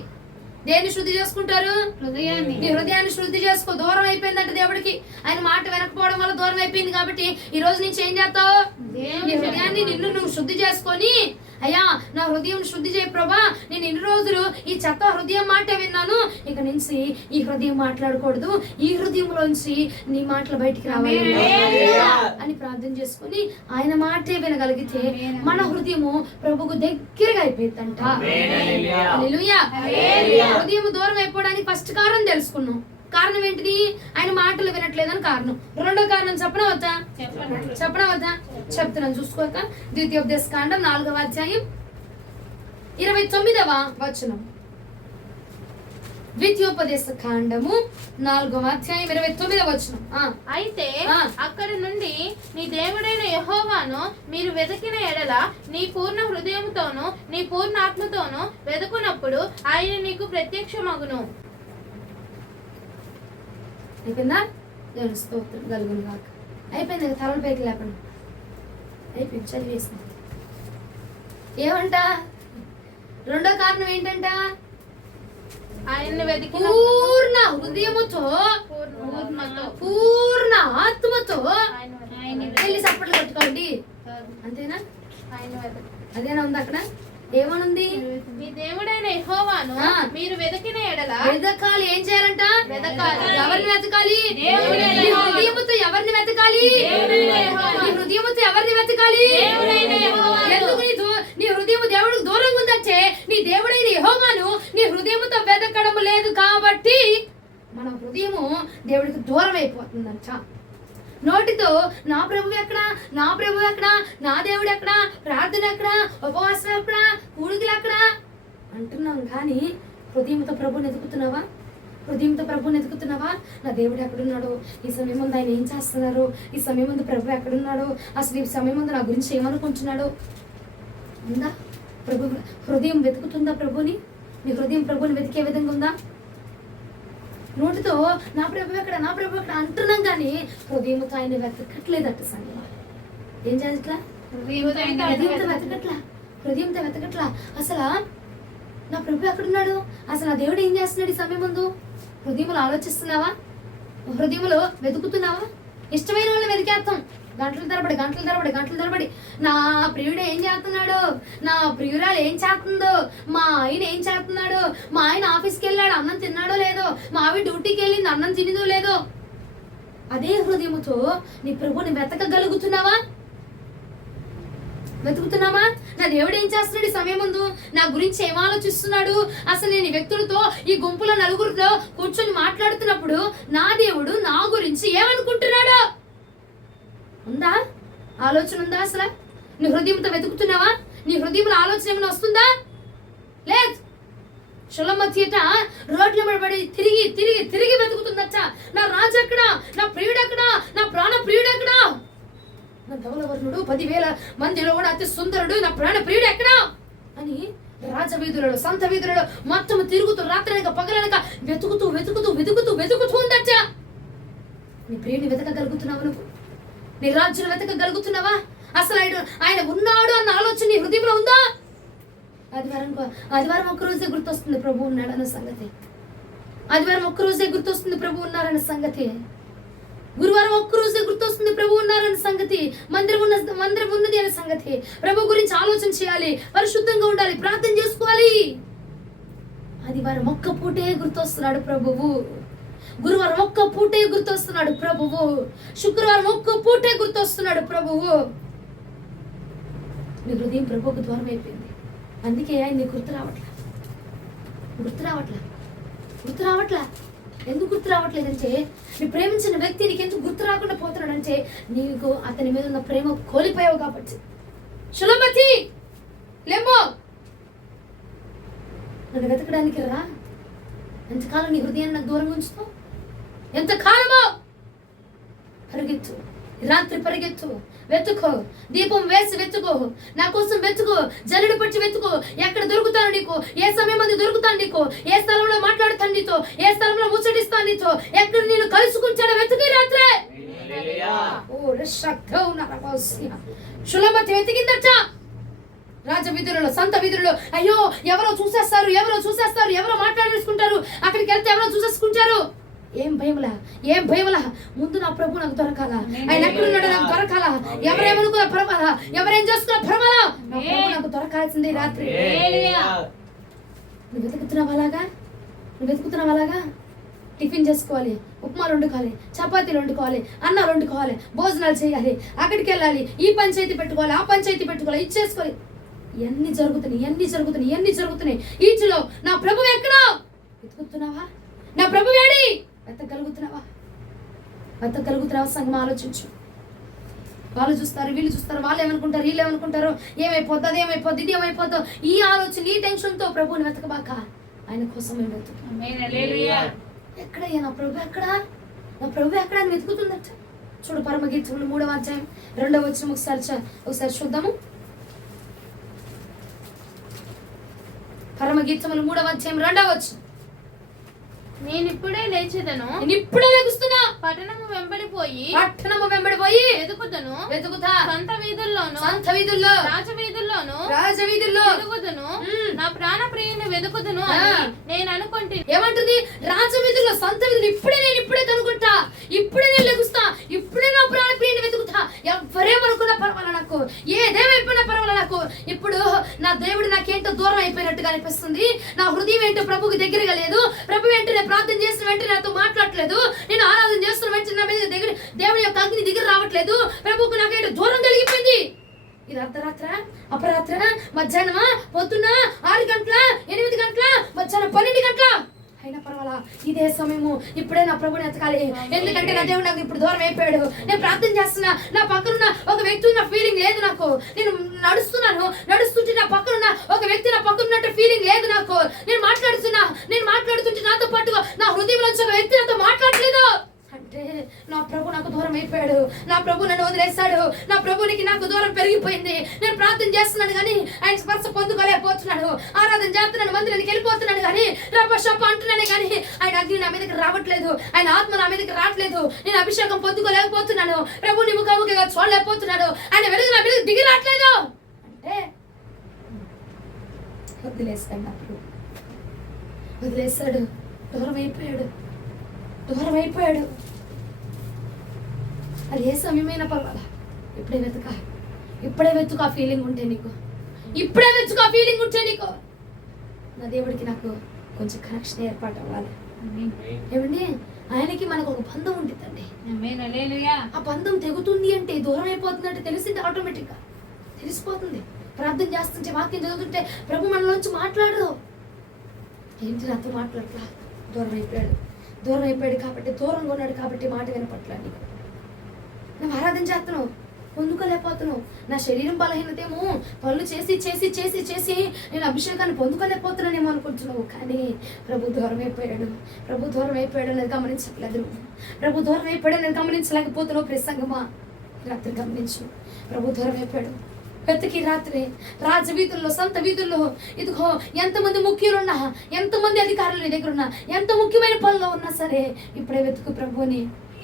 దేన్ని శుద్ధి చేసుకుంటారు? నీ హృదయాన్ని శుద్ధి చేసుకో. దూరం అయిపోయిందంటే దేవుడికి. ఆయన మాట వినకపోవడం వల్ల దూరం అయిపోయింది కాబట్టి ఈ రోజు నుంచి ఏం చేస్తావు? నీ హృదయాన్ని నిన్ను నువ్వు శుద్ధి చేసుకొని, అయ్యా నా హృదయం శుద్ధి చేయ ప్రభా, నేను ఇన్ని రోజులు ఈ చెత్త హృదయం మాటే విన్నాను, ఇక నుంచి ఈ హృదయం మాట్లాడకూడదు, ఈ హృదయంలోంచి నీ మాటలు బయటికి రావాలి అని ప్రార్థన చేసుకుని ఆయన మాటే వినగలిగితే మన హృదయము ప్రభుకు దగ్గరగా అయిపోయిందంట. హల్లెలూయా. హృదయం దూరం అయిపోవడానికి ఫస్ట్ కారణం తెలుసుకున్నాం. కారణం ఏంటిది? ఆయన మాటలు వినట్లేదని కారణం. రెండో కారణం చెప్పనా వద్దా? చెప్తున్నాను చూసుకోక. ద్వితీయోపదేశకాండం 4వ అధ్యాయం 29వ వచనం. ద్వితీయోపదేశకాండము 4వ అధ్యాయం 29వ వచనం. అయితే అక్కడ నుండి నీ దేవుడైన యెహోవాను మీరు వెతికిన ఎడల నీ పూర్ణ హృదయముతోను నీ పూర్ణ ఆత్మతోను వెతుకున్నప్పుడు ఆయన నీకు ప్రత్యక్షమగును. అయిపోయిందా? దేవుని స్తోత్రం కలుగును గాక. అయిపోయింది. తలల పైకి లేకుండా అయిపోయింది. చదివేసింది. ఏమంట? రెండో కారణం ఏంటంట? ఆయన్ని వెతికి పూర్ణ హృదయముతో పూర్ణ ఆత్మతో వెళ్ళి సప్పట్లు కట్టుకోండి. అంతేనా? అదేనా ఉంది అక్కడ? ఏమనుంది? మీ దేవుడైన యెహోవాను మీరు వెతికిన ఎడల వెతకాలి. ఏం చేయాలంట? వెతకాలి. ఎవరిని వెతకాలి? హృదయముతో. ఎవరిని వెతకాలి? హృదయముతో ఎవరిని వెతకాలి? ఎందుకు నీ హృదయం దేవుడికి దూరంగా ఉందంటే నీ దేవుడైన యెహోవాను నీ హృదయముతో వెతకడం లేదు కాబట్టి మన హృదయము దేవుడికి దూరం అయిపోతుందంట. నోటితో నా ప్రభు ఎక్కడా, నా ప్రభు ఎక్కడా, నా దేవుడు ఎక్కడా, ప్రార్థన ఎక్కడా, ఉపవాసం ఎక్కడా, కూడికలు ఎక్కడా అంటున్నాం. కానీ హృదయంతో ప్రభుని ఎదుగుతున్నావా? నా దేవుడు ఎక్కడున్నాడు? ఈ సమయం ముందు ఆయన ఏం చేస్తున్నారు? ఈ సమయం ముందు ప్రభు ఎక్కడున్నాడు? అసలు ఈ సమయం ముందు నా గురించి ఏమనుకుంటున్నాడు? ఉందా? ప్రభు హృదయం వెతుకుతుందా ప్రభుని? నీ హృదయం ప్రభుని వెతికే విధంగా ఉందా? నోటితో నా ప్రభు ఎక్కడ, నా ప్రభు ఎక్కడ అంటున్నాం కానీ హృదయంతో ఆయన వెతకట్లేదట సంగతి. ఏం చేయాలి? హృదయంతో వెతకట్లా. అసలు నా ప్రభు ఎక్కడున్నాడు, అసలు నా దేవుడు ఏం చేస్తున్నాడు ఈ సమయం ముందు? హృదయంలో ఆలోచిస్తున్నావా? హృదయంలో వెతుకుతున్నావా? ఇష్టమైన వాళ్ళని వెతికేస్తాం గంటల తరబడి. నా ప్రియుడు ఏం చేస్తున్నాడు, నా ప్రియురాలు ఏం చేస్తుందో, మా ఆయన ఏం చేస్తున్నాడు, మా ఆయన ఆఫీస్కి వెళ్ళాడు అన్నం తిన్నాడో లేదో, మా ఆవిడ డ్యూటీకి వెళ్ళింది అన్నం తినదో లేదో. అదే హృదయముతో నీ ప్రభుని వెతకగలుగుతున్నావా? వెతుకుతున్నామా? నా దేవుడు ఏం చేస్తున్నాడు ఈ సమయం ముందు, నా గురించి ఏం ఆలోచిస్తున్నాడు? అసలు నేను ఈ వ్యక్తులతో, ఈ గుంపులో నలుగురితో కూర్చొని మాట్లాడుతున్నప్పుడు నా దేవుడు నా గురించి ఏమనుకుంటున్నాడు? ఉందా ఆలోచన? ఉందా? అసలు నీ హృదయంతో వెతుకుతున్నావా? నీ హృదయంలో ఆలోచన ఏమైనా వస్తుందా? లేదు. షులమతియట రోడ్ల పడి తిరిగి వెతుకుతుందట. నా రాజు ఎక్కడా, నా ప్రియుడు ఎక్కడా, నా ప్రాణ ప్రియుడు ఎక్కడా, నా ధవలవర్ణుడు 10,000 మందిలో కూడా అతి సుందరుడు నా ప్రాణ ప్రియుడు ఎక్కడా అని రాజవీధులలో, సంత వీధులలో మొత్తం తిరుగుతూ రాత్రనక పగలనక వెతుకుతూ ఉందట. నీ ప్రియుడిని వెతకగలుగుతున్నావు నువ్వు? నీ రాజును వెతకగలుగుతున్నావా? అసలు ఆయన ఉన్నాడు అన్న ఆలోచన నీ హృదయంలో ఉందా? ఆదివారం ఒక్కరోజే గుర్తొస్తుంది ప్రభు ఉన్నాడన్న సంగతి. ఆదివారం ఒక్కరోజే గుర్తొస్తుంది ప్రభు ఉన్నారన్న సంగతి. గురువారం ఒక్కరోజే గుర్తొస్తుంది ప్రభు ఉన్నారన్న సంగతి. మందిరం ఉన్నది అనే సంగతి. ప్రభు గురించి ఆలోచన చేయాలి, పరిశుద్ధంగా ఉండాలి, ప్రార్థన చేసుకోవాలి. ఆదివారం ఒక్క పూటే గుర్తొస్తున్నాడు ప్రభువు. గురువారం ఒక్క పూటే గుర్తొస్తున్నాడు ప్రభువు. శుక్రవారం ఒక్క పూటే గుర్తొస్తున్నాడు ప్రభువు. నీ హృదయం ప్రభువుకు దూరం అయిపోయింది. అందుకే ఆయన నీకు గుర్తు రావట్లా. ఎందుకు గుర్తు రావట్లేదంటే, నీ ప్రేమించిన వ్యక్తి నీకు ఎందుకు గుర్తు రాకుండా పోతున్నాడంటే, నీకు అతని మీద ఉన్న ప్రేమ కోల్పోయావు కాబట్టి. షులమతి లేమో, నన్ను వెతకడానికి రా. ఎంతకాలం నీ హృదయాన్ని నాకు దూరంగా ఉంచుతావు? ఎంతకాలమో? పరిగెత్తు, రాత్రి పరిగెత్తు, వెతుకో, దీపం వేసి వెతుకో, నా కోసం వెతుకో, జల్లెడ పట్టి వెతుకో. ఎక్కడ దొరుకుతాను నీకు, ఏ సమయం మంది దొరుకుతాను నీకు, ఏ స్థలంలో మాట్లాడుతాను నీతో, ఏ స్థలంలో ముచ్చటిస్తాను నీతో, ఎక్కడ నేను కలుసుకుంటాను వెతుకి రాత్రే. షులమతి వెతికిందట రాజవీధులలో, సంత వీధులలో. అయ్యో ఎవరో చూసేస్తారు, ఎవరో మాట్లాడేసుకుంటారు, అక్కడికి వెళ్తే ఎవరో చూసేసుకుంటారు. ఏం భయములా? ముందు నా ప్రభు నాకు దొరకాల. ఆయన ఎక్కడున్నాడో నాకు దొరకాల. ఎవరేమనుకున్నా పర్వాలా, ఎవరేం చేసుకున్నా పర్వాలా, నా ప్రభు నాకు దొరకాల్సిందే రాత్రి. నువ్వు వెతుకుతున్నావు అలాగా? టిఫిన్ చేసుకోవాలి, ఉప్మాలు వండుకోవాలి, చపాతీలు వండుకోవాలి, అన్నాలు వండుకోవాలి, భోజనాలు చేయాలి, అక్కడికి వెళ్ళాలి, ఈ పంచాయతీ పెట్టుకోవాలి, ఆ పంచాయతీ పెట్టుకోవాలి, ఇది చేసుకోవాలి. ఇవన్నీ జరుగుతున్నాయి. ఈటిలో నా ప్రభు ఎక్కడా? వెతుకుతున్నావా? నా ప్రభు ఏడి? వెతకగలుగుతున్నావా? సంగమా ఆలోచించు. వాళ్ళు చూస్తారు, వీళ్ళు చూస్తారు, వాళ్ళు ఏమనుకుంటారు, వీళ్ళు ఏమనుకుంటారు, ఏమైపోద్ది, అది ఏమైపోద్ది, ఇది ఏమైపోద్దో, ఈ ఆలోచన, ఈ టెన్షన్తో ప్రభువుని వెతకబాక. ఆయన కోసం మేము వెతుకు. ఎక్కడయ్యా నా ప్రభు ఎక్కడా? అని వెతుకుతుందట. చూడు పరమగీతములు 3వ అధ్యాయం 2వ వచనం ఒకసారి చూద్దాము. పరమగీతములు 3వ అధ్యాయం 2వ వచనం. నేనిప్పుడే లేచెదను, లెగుస్తున్నా, పట్టణము వెంబడిపోయి వెతుకుతా, సంత వీధుల్లో, రాజవీధుల్లో వెతుకుదును, నా ప్రాణ ప్రియుని వెతుకుదును అని నేను అనుకుంటే. ఏమంటుంది? రాజవీధుల్లో, సంత వీధులు. ఇప్పుడే కనుకుంటా, ఇప్పుడే నేను లెగుస్తా, ఇప్పుడే నా ప్రాణ ప్రియుని వెతుకుతా. ఎవరేమనుకున్నా పర్వాలా నాకు, ఏదేమైపోయినా పర్వాలా నాకు. ఇప్పుడు నా దేవుడు నాకేంటో దూరం అయిపోయినట్టుగా అనిపిస్తుంది. నా హృదయం ఏంటో ప్రభుకి దగ్గరగా లేదు. ప్రభు ఏంటో ప్రార్థన చేసిన వెంటనే నాతో మాట్లాడట్లేదు. నేను ఆరాధన చేస్తున్న వెంటనే నా మీద దేవుని యొక్క అగ్ని దగ్గర రావట్లేదు. ప్రభుకు నాకేంటో దూరం కలిగిపోయింది. ఇది అర్ధరాత్ర, అపరాత్ర, మధ్యాహ్నమా, పొద్దున్న 6 గంటల, 8 గంటల, మధ్యాహ్నం 12 గంటల అయినా పర్వాలా, ఇదే సమయము. ఇప్పుడే నా ప్రభుని ఎతకాలి. ఎందుకంటే నా దేవుడు నాకు ఇప్పుడు దూరం అయిపోయాడు. నేను ప్రార్థన చేస్తున్నా, నా పక్కనున్న ఒక వ్యక్తి ఉన్న ఫీలింగ్ లేదు నాకు. నేను నడుస్తుంటే నా పక్కనున్న ఒక వ్యక్తి నా పక్కనున్నట్టు ఫీలింగ్ లేదు నాకు. నేను మాట్లాడుతుంటే నాతో పాటుగా నా హృదయంలోంచి ఒక వ్యక్తి నాతో మాట్లాడలేదు. అంటే నా ప్రభు నాకు దూరం అయిపోయాడు. నా ప్రభు నన్ను వదిలేశాడు. నా ప్రభునికి నాకు దూరం పెరిగిపోయింది. నేను ప్రార్థన చేస్తున్నాను కానీ ఆయన స్పర్శ పొందుకోలేకపోతున్నాను. వెళ్ళిపోతున్నాడు, ఆరాధన చేస్తున్నాడు, మందిరానికి వెళ్ళిపోతున్నాడు కానీ రప అంటున్నానే కానీ ఆయన అగ్ని నా మీదకి రావట్లేదు, ఆయన ఆత్మ నా మీదకి రావట్లేదు, నేను అభిషేకం పొందుకోలేకపోతున్నాను, ప్రభుని ముఖాముఖిగా చూడలేకపోతున్నాడు, ఆయన వెలుగు నా మీదకి దిగి రావట్లేదు అంటే వదిలేస్తాడు, దూరం అయిపోయాడు. అది ఏ సమయమైనా పర్వాలా, ఇప్పుడే వెతుకు ఆ ఫీలింగ్ ఉంటే నీకు, నా దేవుడికి నాకు కొంచెం కనెక్షన్ ఏర్పాటు అవ్వాలి. ఏమండి, ఆయనకి మనకు ఒక బంధం ఉంటుందండి. ఆ బంధం తెగుతుంది అంటే, దూరం అయిపోతుంది అంటే తెలిసింది, ఆటోమేటిక్గా తెలిసిపోతుంది. ప్రార్థన చేస్తుంటే, వాక్యం చదువుతుంటే ప్రభు మనలోంచి మాట్లాడదు. ఏంటి నాతో మాట్లాడట్లా? దూరం అయిపోయాడు కాబట్టి, దూరంగా ఉన్నాడు కాబట్టి మాట వినపట్లేదు. నువ్వు ఆరాధన చేస్తున్నావు, పొందుకోలేకపోతున్నావు. నా శరీరం బలహీనతేమో పనులు చేసి నేను అభిషేకాన్ని పొందుకోలేకపోతున్నానేమో అనుకుంటున్నావు. కానీ ప్రభు దూరం అయిపోయాడు అనేది గమనించట్లేదు. ప్రభు దూరం అయిపోయాడు అనేది గమనించలేకపోతున్నావు. ప్రసంగమా, రాత్రి గమనించు. ప్రభు దూరం అయిపోయాడు. వెతికి రాత్రి రాజవీధుల్లో, సంత వీధుల్లో, ఇదిగో ఎంతమంది ముఖ్యులున్నా, ఎంతమంది అధికారులు నీ దగ్గర ఉన్నా, ఎంత ముఖ్యమైన పనిలో ఉన్నా సరే ఇప్పుడే వెతుకు ప్రభుని.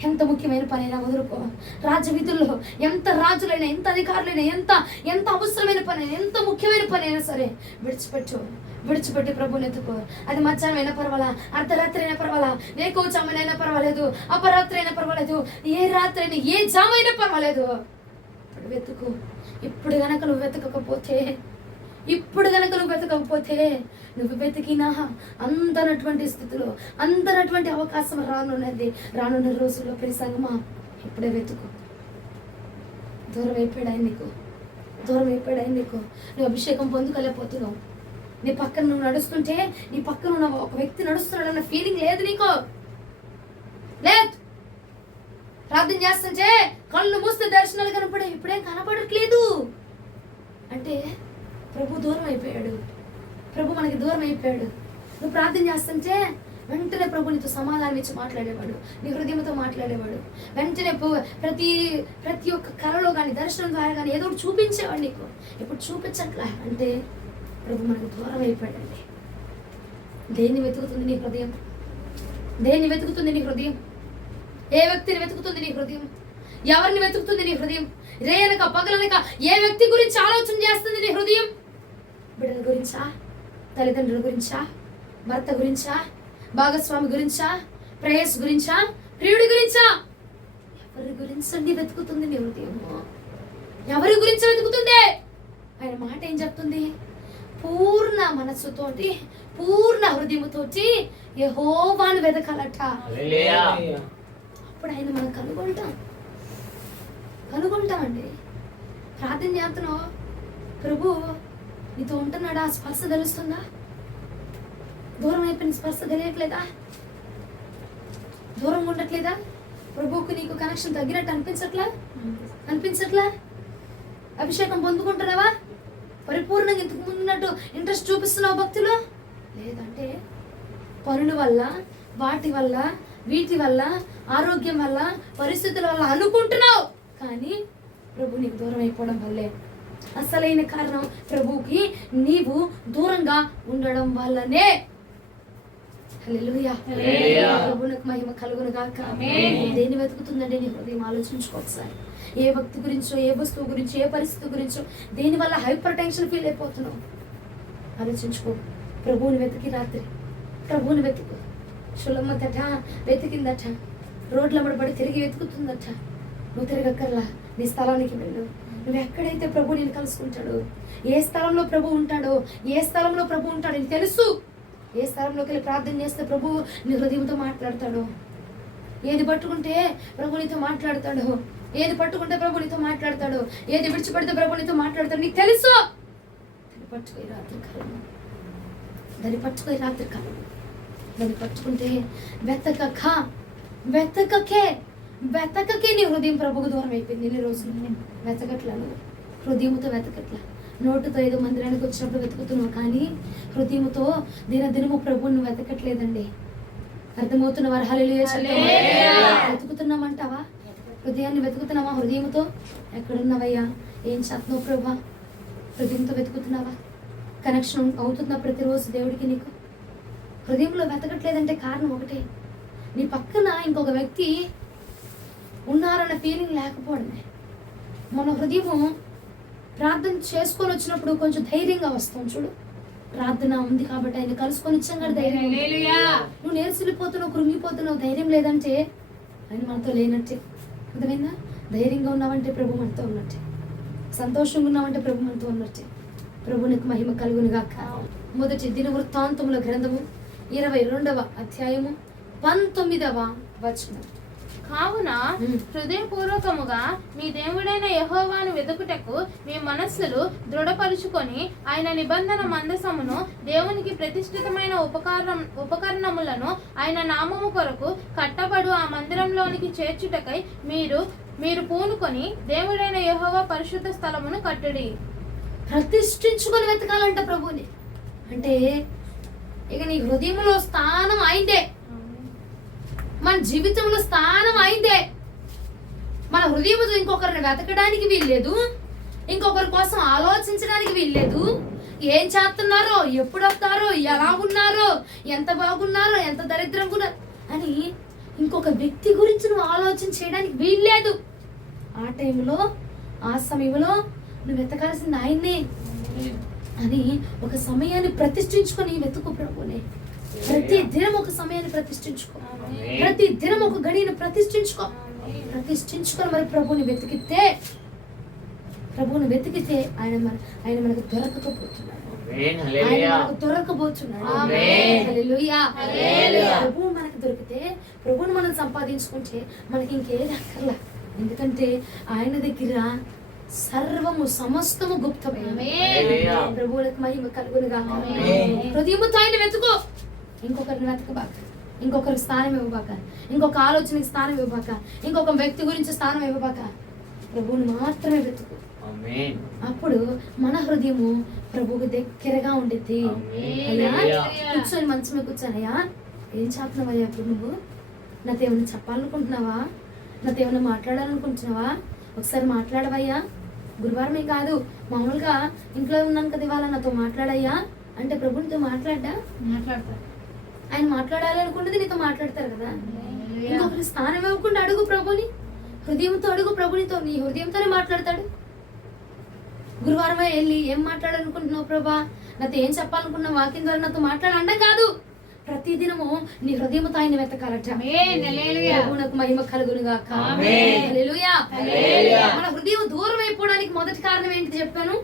ఎంత ముఖ్యమైన పనైనా వదులుకో. రాజవీధుల్లో ఎంత రాజులైనా, ఎంత అధికారులైనా, ఎంత అవసరమైన పని, ఎంత ముఖ్యమైన పని అయినా సరే విడిచిపెట్టి ప్రభుని ఎత్తుకో. అది మధ్యాహ్నం అయినా పర్వాలా, అర్ధరాత్రి అయినా పర్వాలా, వేకువజామునైనా పర్వాలేదు, అపరాత్రి అయినా పర్వాలేదు, ఏ రాత్రి అయినా, ఏ జామైనా పర్వాలేదు, ఇప్పుడు వెతుకు. ఇప్పుడు గనక నువ్వు వెతకకపోతే, నువ్వు వెతికినా అందనటువంటి స్థితిలో, అందనటువంటి అవకాశం రానున్న రోజుల్లో ప్రసంగమా, ఇప్పుడే వెతుకు. దూరం అయిపోయాడు ఆయన నీకు. నువ్వు అభిషేకం పొందుకోలేకపోతున్నావు. నీ పక్కన నువ్వు నడుస్తుంటే, నీ పక్కన ఉన్న ఒక వ్యక్తి నడుస్తున్నాడన్న ఫీలింగ్ లేదు నీకు. లేదు. ప్రార్థన చేస్తుంటే కళ్ళు మూస్తే దర్శనాలు కనపడే, ఇప్పుడేం కనపడట్లేదు అంటే ప్రభు దూరం అయిపోయాడు. ప్రభు దూరం అయిపోయాడు. నువ్వు ప్రార్థన చేస్తుంటే వెంటనే ప్రభు నీతో సమాధానం ఇచ్చి మాట్లాడేవాడు, నీ హృదయంతో మాట్లాడేవాడు. వెంటనే ప్రతి ఒక్క కళలో కానీ, దర్శనం ద్వారా కానీ ఏదో ఒకటి చూపించేవాడు నీకు. ఇప్పుడు చూపించట్లా అంటే ప్రభు మనకు దూరం అయిపోయాడండి. దేన్ని వెతుకుతుంది నీ హృదయం? ఏ వ్యక్తిని వెతుకుతుంది నీ హృదయం? ఎవరిని వెతుకుతుంది నీ హృదయం? రేయనక పగలనక ఏ వ్యక్తి గురించి ఆలోచన చేస్తుంది నీ హృదయం? బిడ్డల గురించా? తల్లిదండ్రుల గురించా? భర్త గురించా? భాగస్వామి గురించా? ప్రేయస్ గురించా? ప్రియుడి గురించా? ఎవరి గురించి వెతుకుతుంది నీ హృదయం? ఎవరి గురించి వెతుకుతుంది? ఆయన మాట ఏం చెప్తుంది? పూర్ణ మనస్సుతోటి, పూర్ణ హృదయముతోటి యెహోవాను వెతకాలట. అప్పుడు ఆయన మనం కనుగొంటామండి. ప్రార్థన చేస్తున్నావు, ప్రభు నీతో ఉంటున్నాడా? స్పర్శ తెలుస్తుందా? దూరం అయిపోయిన స్పర్శ తెలియట్లేదా? దూరంగా ఉండట్లేదా? ప్రభువుకు నీకు కనెక్షన్ తగ్గినట్టు అనిపించట్లా? అభిషేకం పొందుకుంటున్నావా? పరిపూర్ణంగా ఇంతకు ముందున్నట్టు ఇంట్రెస్ట్ చూపిస్తున్నావు భక్తిలో? లేదంటే పనుల వల్ల, వాటి వల్ల, వీటి వల్ల, ఆరోగ్యం వల్ల, పరిస్థితుల వల్ల అనుకుంటున్నావు, కానీ ప్రభు నీకు దూరం అయిపోవడం వల్లే. అసలైన కారణం ప్రభువుకి నీవు దూరంగా ఉండడం వల్లనే. హల్లెలూయా. ప్రభువునకు మహిమ కలుగును గాక. దేన్ని వెతుకుతుందండి నీ హృదయం? ఆలోచించుకో ఒకసారి. ఏ వ్యక్తి గురించో, ఏ వస్తువు గురించో, ఏ పరిస్థితి గురించో, దేనివల్ల హైపర్ టెన్షన్ ఫీల్ అయిపోతున్నావు? ఆలోచించుకో. ప్రభువుని వెతికి రాత్రి, ప్రభువుని వెతుకు. సులమ్మతట వెతికిందట, రోడ్ల పడి తిరిగి వెతుకుతుందట. నువ్వు తిరగక్కర్లా, నీ స్థలానికి వెళ్ళు. నువ్వు ఎక్కడైతే ప్రభు నేను కలుసుకుంటాడో, ఏ స్థలంలో ప్రభు ఉంటాడో నీకు తెలుసు. ఏ స్థలంలోకి వెళ్ళి ప్రార్థన చేస్తే ప్రభు నీ హృదయంతో మాట్లాడతాడో, ఏది పట్టుకుంటే ప్రభు నీతో మాట్లాడతాడో, ఏది పట్టుకుంటే ప్రభు నీతో మాట్లాడతాడో, ఏది విడిచిపెడితే ప్రభు నీతో మాట్లాడతాడు నీకు తెలుసు. దాన్ని పట్టుకోయి రాత్రి కాలం, దాన్ని పట్టుకుంటే వెతకకే నీ హృదయం ప్రభుకు దూరం అయిపోయింది. ఎన్ని రోజులు వెతకట్లా, నువ్వు హృదయంతో వెతకట్లా. నోటుతో ఏదో మందిరానికి వచ్చినప్పుడు వెతుకుతున్నావు, కానీ హృదయంతో దినదినము ప్రభువుని వెతకట్లేదండి. అర్థమవుతున్న హల్లెలూయా. వెతుకుతున్నామంటావా? హృదయాన్ని వెతుకుతున్నావా? హృదయంతో ఎక్కడున్నావయ్యా? ఏం చేస్తున్నావు ప్రభా? హృదయంతో వెతుకుతున్నావా? కనెక్షన్ అవుతుందా ప్రతిరోజు దేవుడికి? నీకు హృదయంలో వెతకట్లేదంటే కారణం ఒకటే, నీ పక్కన ఇంకొక వ్యక్తి ఉన్నారన్న ఫీలింగ్ లేకపోవడమే. మన హృదయము ప్రార్థన చేసుకొని వచ్చినప్పుడు కొంచెం ధైర్యంగా వస్తాం చూడు. ప్రార్థన ఉంది కాబట్టి ఆయన కలుసుకొని ఇచ్చాం కదా ధైర్యం. నువ్వు నేర్చిపోతున్నావు, కృంగిపోతున్నావు, ధైర్యం లేదంటే ఆయన మనతో లేనట్టే. అర్థమైందా? ధైర్యంగా ఉన్నావంటే ప్రభు మనతో ఉన్నట్టే, సంతోషంగా ఉన్నావంటే ప్రభు మనతో ఉన్నట్టే. ప్రభునికి మహిమ కలుగును గాక. మొదటి దినవృత్తాంతముల గ్రంథము 22వ అధ్యాయము 19వ వచనం. కావున హృదయపూర్వకముగా మీ దేవుడైన యెహోవాను వెతుకుటకు మీ మనస్సులు దృఢపరుచుకొని ఆయన నిబంధన మందసమును దేవునికి ప్రతిష్ఠితమైన ఉపకరణములను ఆయన నామము కొరకు కట్టబడు ఆ మందిరంలోనికి చేర్చుటకై మీరు పూనుకొని దేవుడైన యెహోవా పరిశుద్ధ స్థలమును కట్టుడి. ప్రతిష్ఠించుకొని వెతకాలంట ప్రభుని. అంటే ఇక నీ హృదయంలో స్థానం అయిందే, మన జీవితంలో స్థానం అయిందే. మన హృదయంతో ఇంకొకరిని వెతకడానికి వీల్లేదు, ఇంకొకరి కోసం ఆలోచించడానికి వీల్లేదు. ఏం చేస్తున్నారో, ఎప్పుడు వస్తారో, ఎలా ఉన్నారో, ఎంత బాగున్నారో, ఎంత దరిద్రంగా ఉన్నారు అని ఇంకొక వ్యక్తి గురించి నువ్వు ఆలోచన చేయడానికి వీల్లేదు. ఆ టైంలో, ఆ సమయంలో నువ్వు వెతకాల్సింది ఆయన్నే అని ఒక సమయాన్ని ప్రతిష్ఠించుకొని వెతుకు ప్రభునే. ప్రతి దినం ఒక సమయాన్ని ప్రతిష్ఠించుకో, ప్రతి దినం ఒక గడియను ప్రతిష్ఠించుకొని మరి ప్రభుని వెతికితే ఆయన మనకు దొరకకపోతున్నాడు. ప్రభువు మనకు దొరికితే, ప్రభువును మనం సంపాదించుకుంటే మనకి ఇంకేది అక్కర్లా. ఎందుకంటే ఆయన దగ్గర సర్వము సమస్తము గుప్తమే. ప్రభువులకు మహిమ కలుగునుగా. హృదయముతో ఆయన వెతుకో, ఇంకొకరిని వెతకబాక, ఇంకొకరికి స్థానం ఇవ్వబాక, ఇంకొక ఆలోచనకి స్థానం ఇవ్వబాక, ఇంకొక వ్యక్తి గురించి స్థానం ఇవ్వబాక. ప్రభువుని మాత్రమే వెతుకు. అప్పుడు మన హృదయము ప్రభువుకి దగ్గరగా ఉండిద్ది. అయ్యా కూర్చొని మంచమే కూర్చోనయ్యా, ఏం చేస్తున్నావయ్యా ఇప్పుడు నువ్వు? నాతో ఏమైనా చెప్పాలనుకుంటున్నావా? నాతో ఏమైనా మాట్లాడాలనుకుంటున్నావా? ఒకసారి మాట్లాడవయ్యా. గురువారమే కాదు, మామూలుగా ఇంట్లో ఉన్నాను కదా, ఇవాళ నాతో మాట్లాడయ్యా అంటే ప్రభునితో మాట్లాడతారు. ఆయన మాట్లాడాలి అనుకున్నది నీతో మాట్లాడతారు కదా. ఇంకొకరి స్థానం ఇవ్వకుండా అడుగు ప్రభుని, హృదయంతో అడుగు ప్రభునితో. నీ హృదయంతోనే మాట్లాడతాడు. గురువారమే వెళ్ళి ఏం మాట్లాడాలనుకుంటున్నావు ప్రభా, నాతో ఏం చెప్పాలనుకున్నావు, వాక్యం ద్వారా నాతో మాట్లాడండం కాదు. ప్రతిదినము నీ హృదయంతో ఆయన వెతకాలట. ప్రభువునకు మహిమ కలుగునుగాక. హల్లెలూయా. మన హృదయం దూరం అయిపోవడానికి మొదటి కారణం ఏంటి చెప్పాను?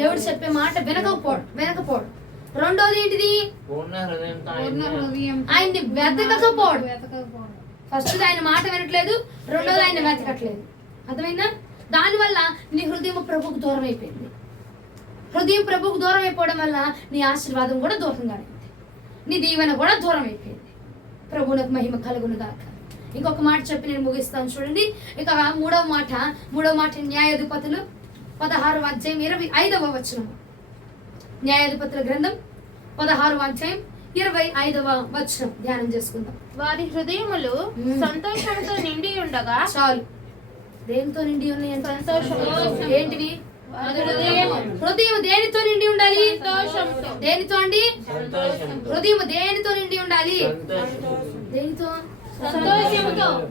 దేవుడు చెప్పే మాట వినకపోవడం. రెండోది ఏంటిది? ఆయన్ని వెతకకపోవడం. ఫస్ట్ ఆయన మాట వినట్లేదు, రెండోది ఆయన వెతకట్లేదు. అర్థమైందా? దానివల్ల నీ హృదయం ప్రభువుకు దూరం అయిపోయింది. హృదయం ప్రభువుకు దూరం అయిపోవడం వల్ల నీ ఆశీర్వాదం కూడా దూరంగా అయింది, నీ దీవెన కూడా దూరం అయిపోయింది. ప్రభువునకు మహిమ కలుగునుగాక. ఇంకొక మాట చెప్పి నేను ముగిస్తాను చూడండి. ఇక మూడవ మాట న్యాయాధిపతులు 16వ అధ్యాయం 25వ వచనం. న్యాయాధిపతుల గ్రంథం 16వ అధ్యాయం 25వ వచనం ధ్యానం చేసుకుందాం. వారి హృదయములు సంతోషంతో నిండి ఉండగా. చాలు. దేనితో నిండి ఉన్నాయి? సంతోషం. ఏంటివి? హృదయం దేనితో నిండి ఉండాలి? దేనితో అండి? హృదయం దేనితో నిండి ఉండాలి? దేనితో?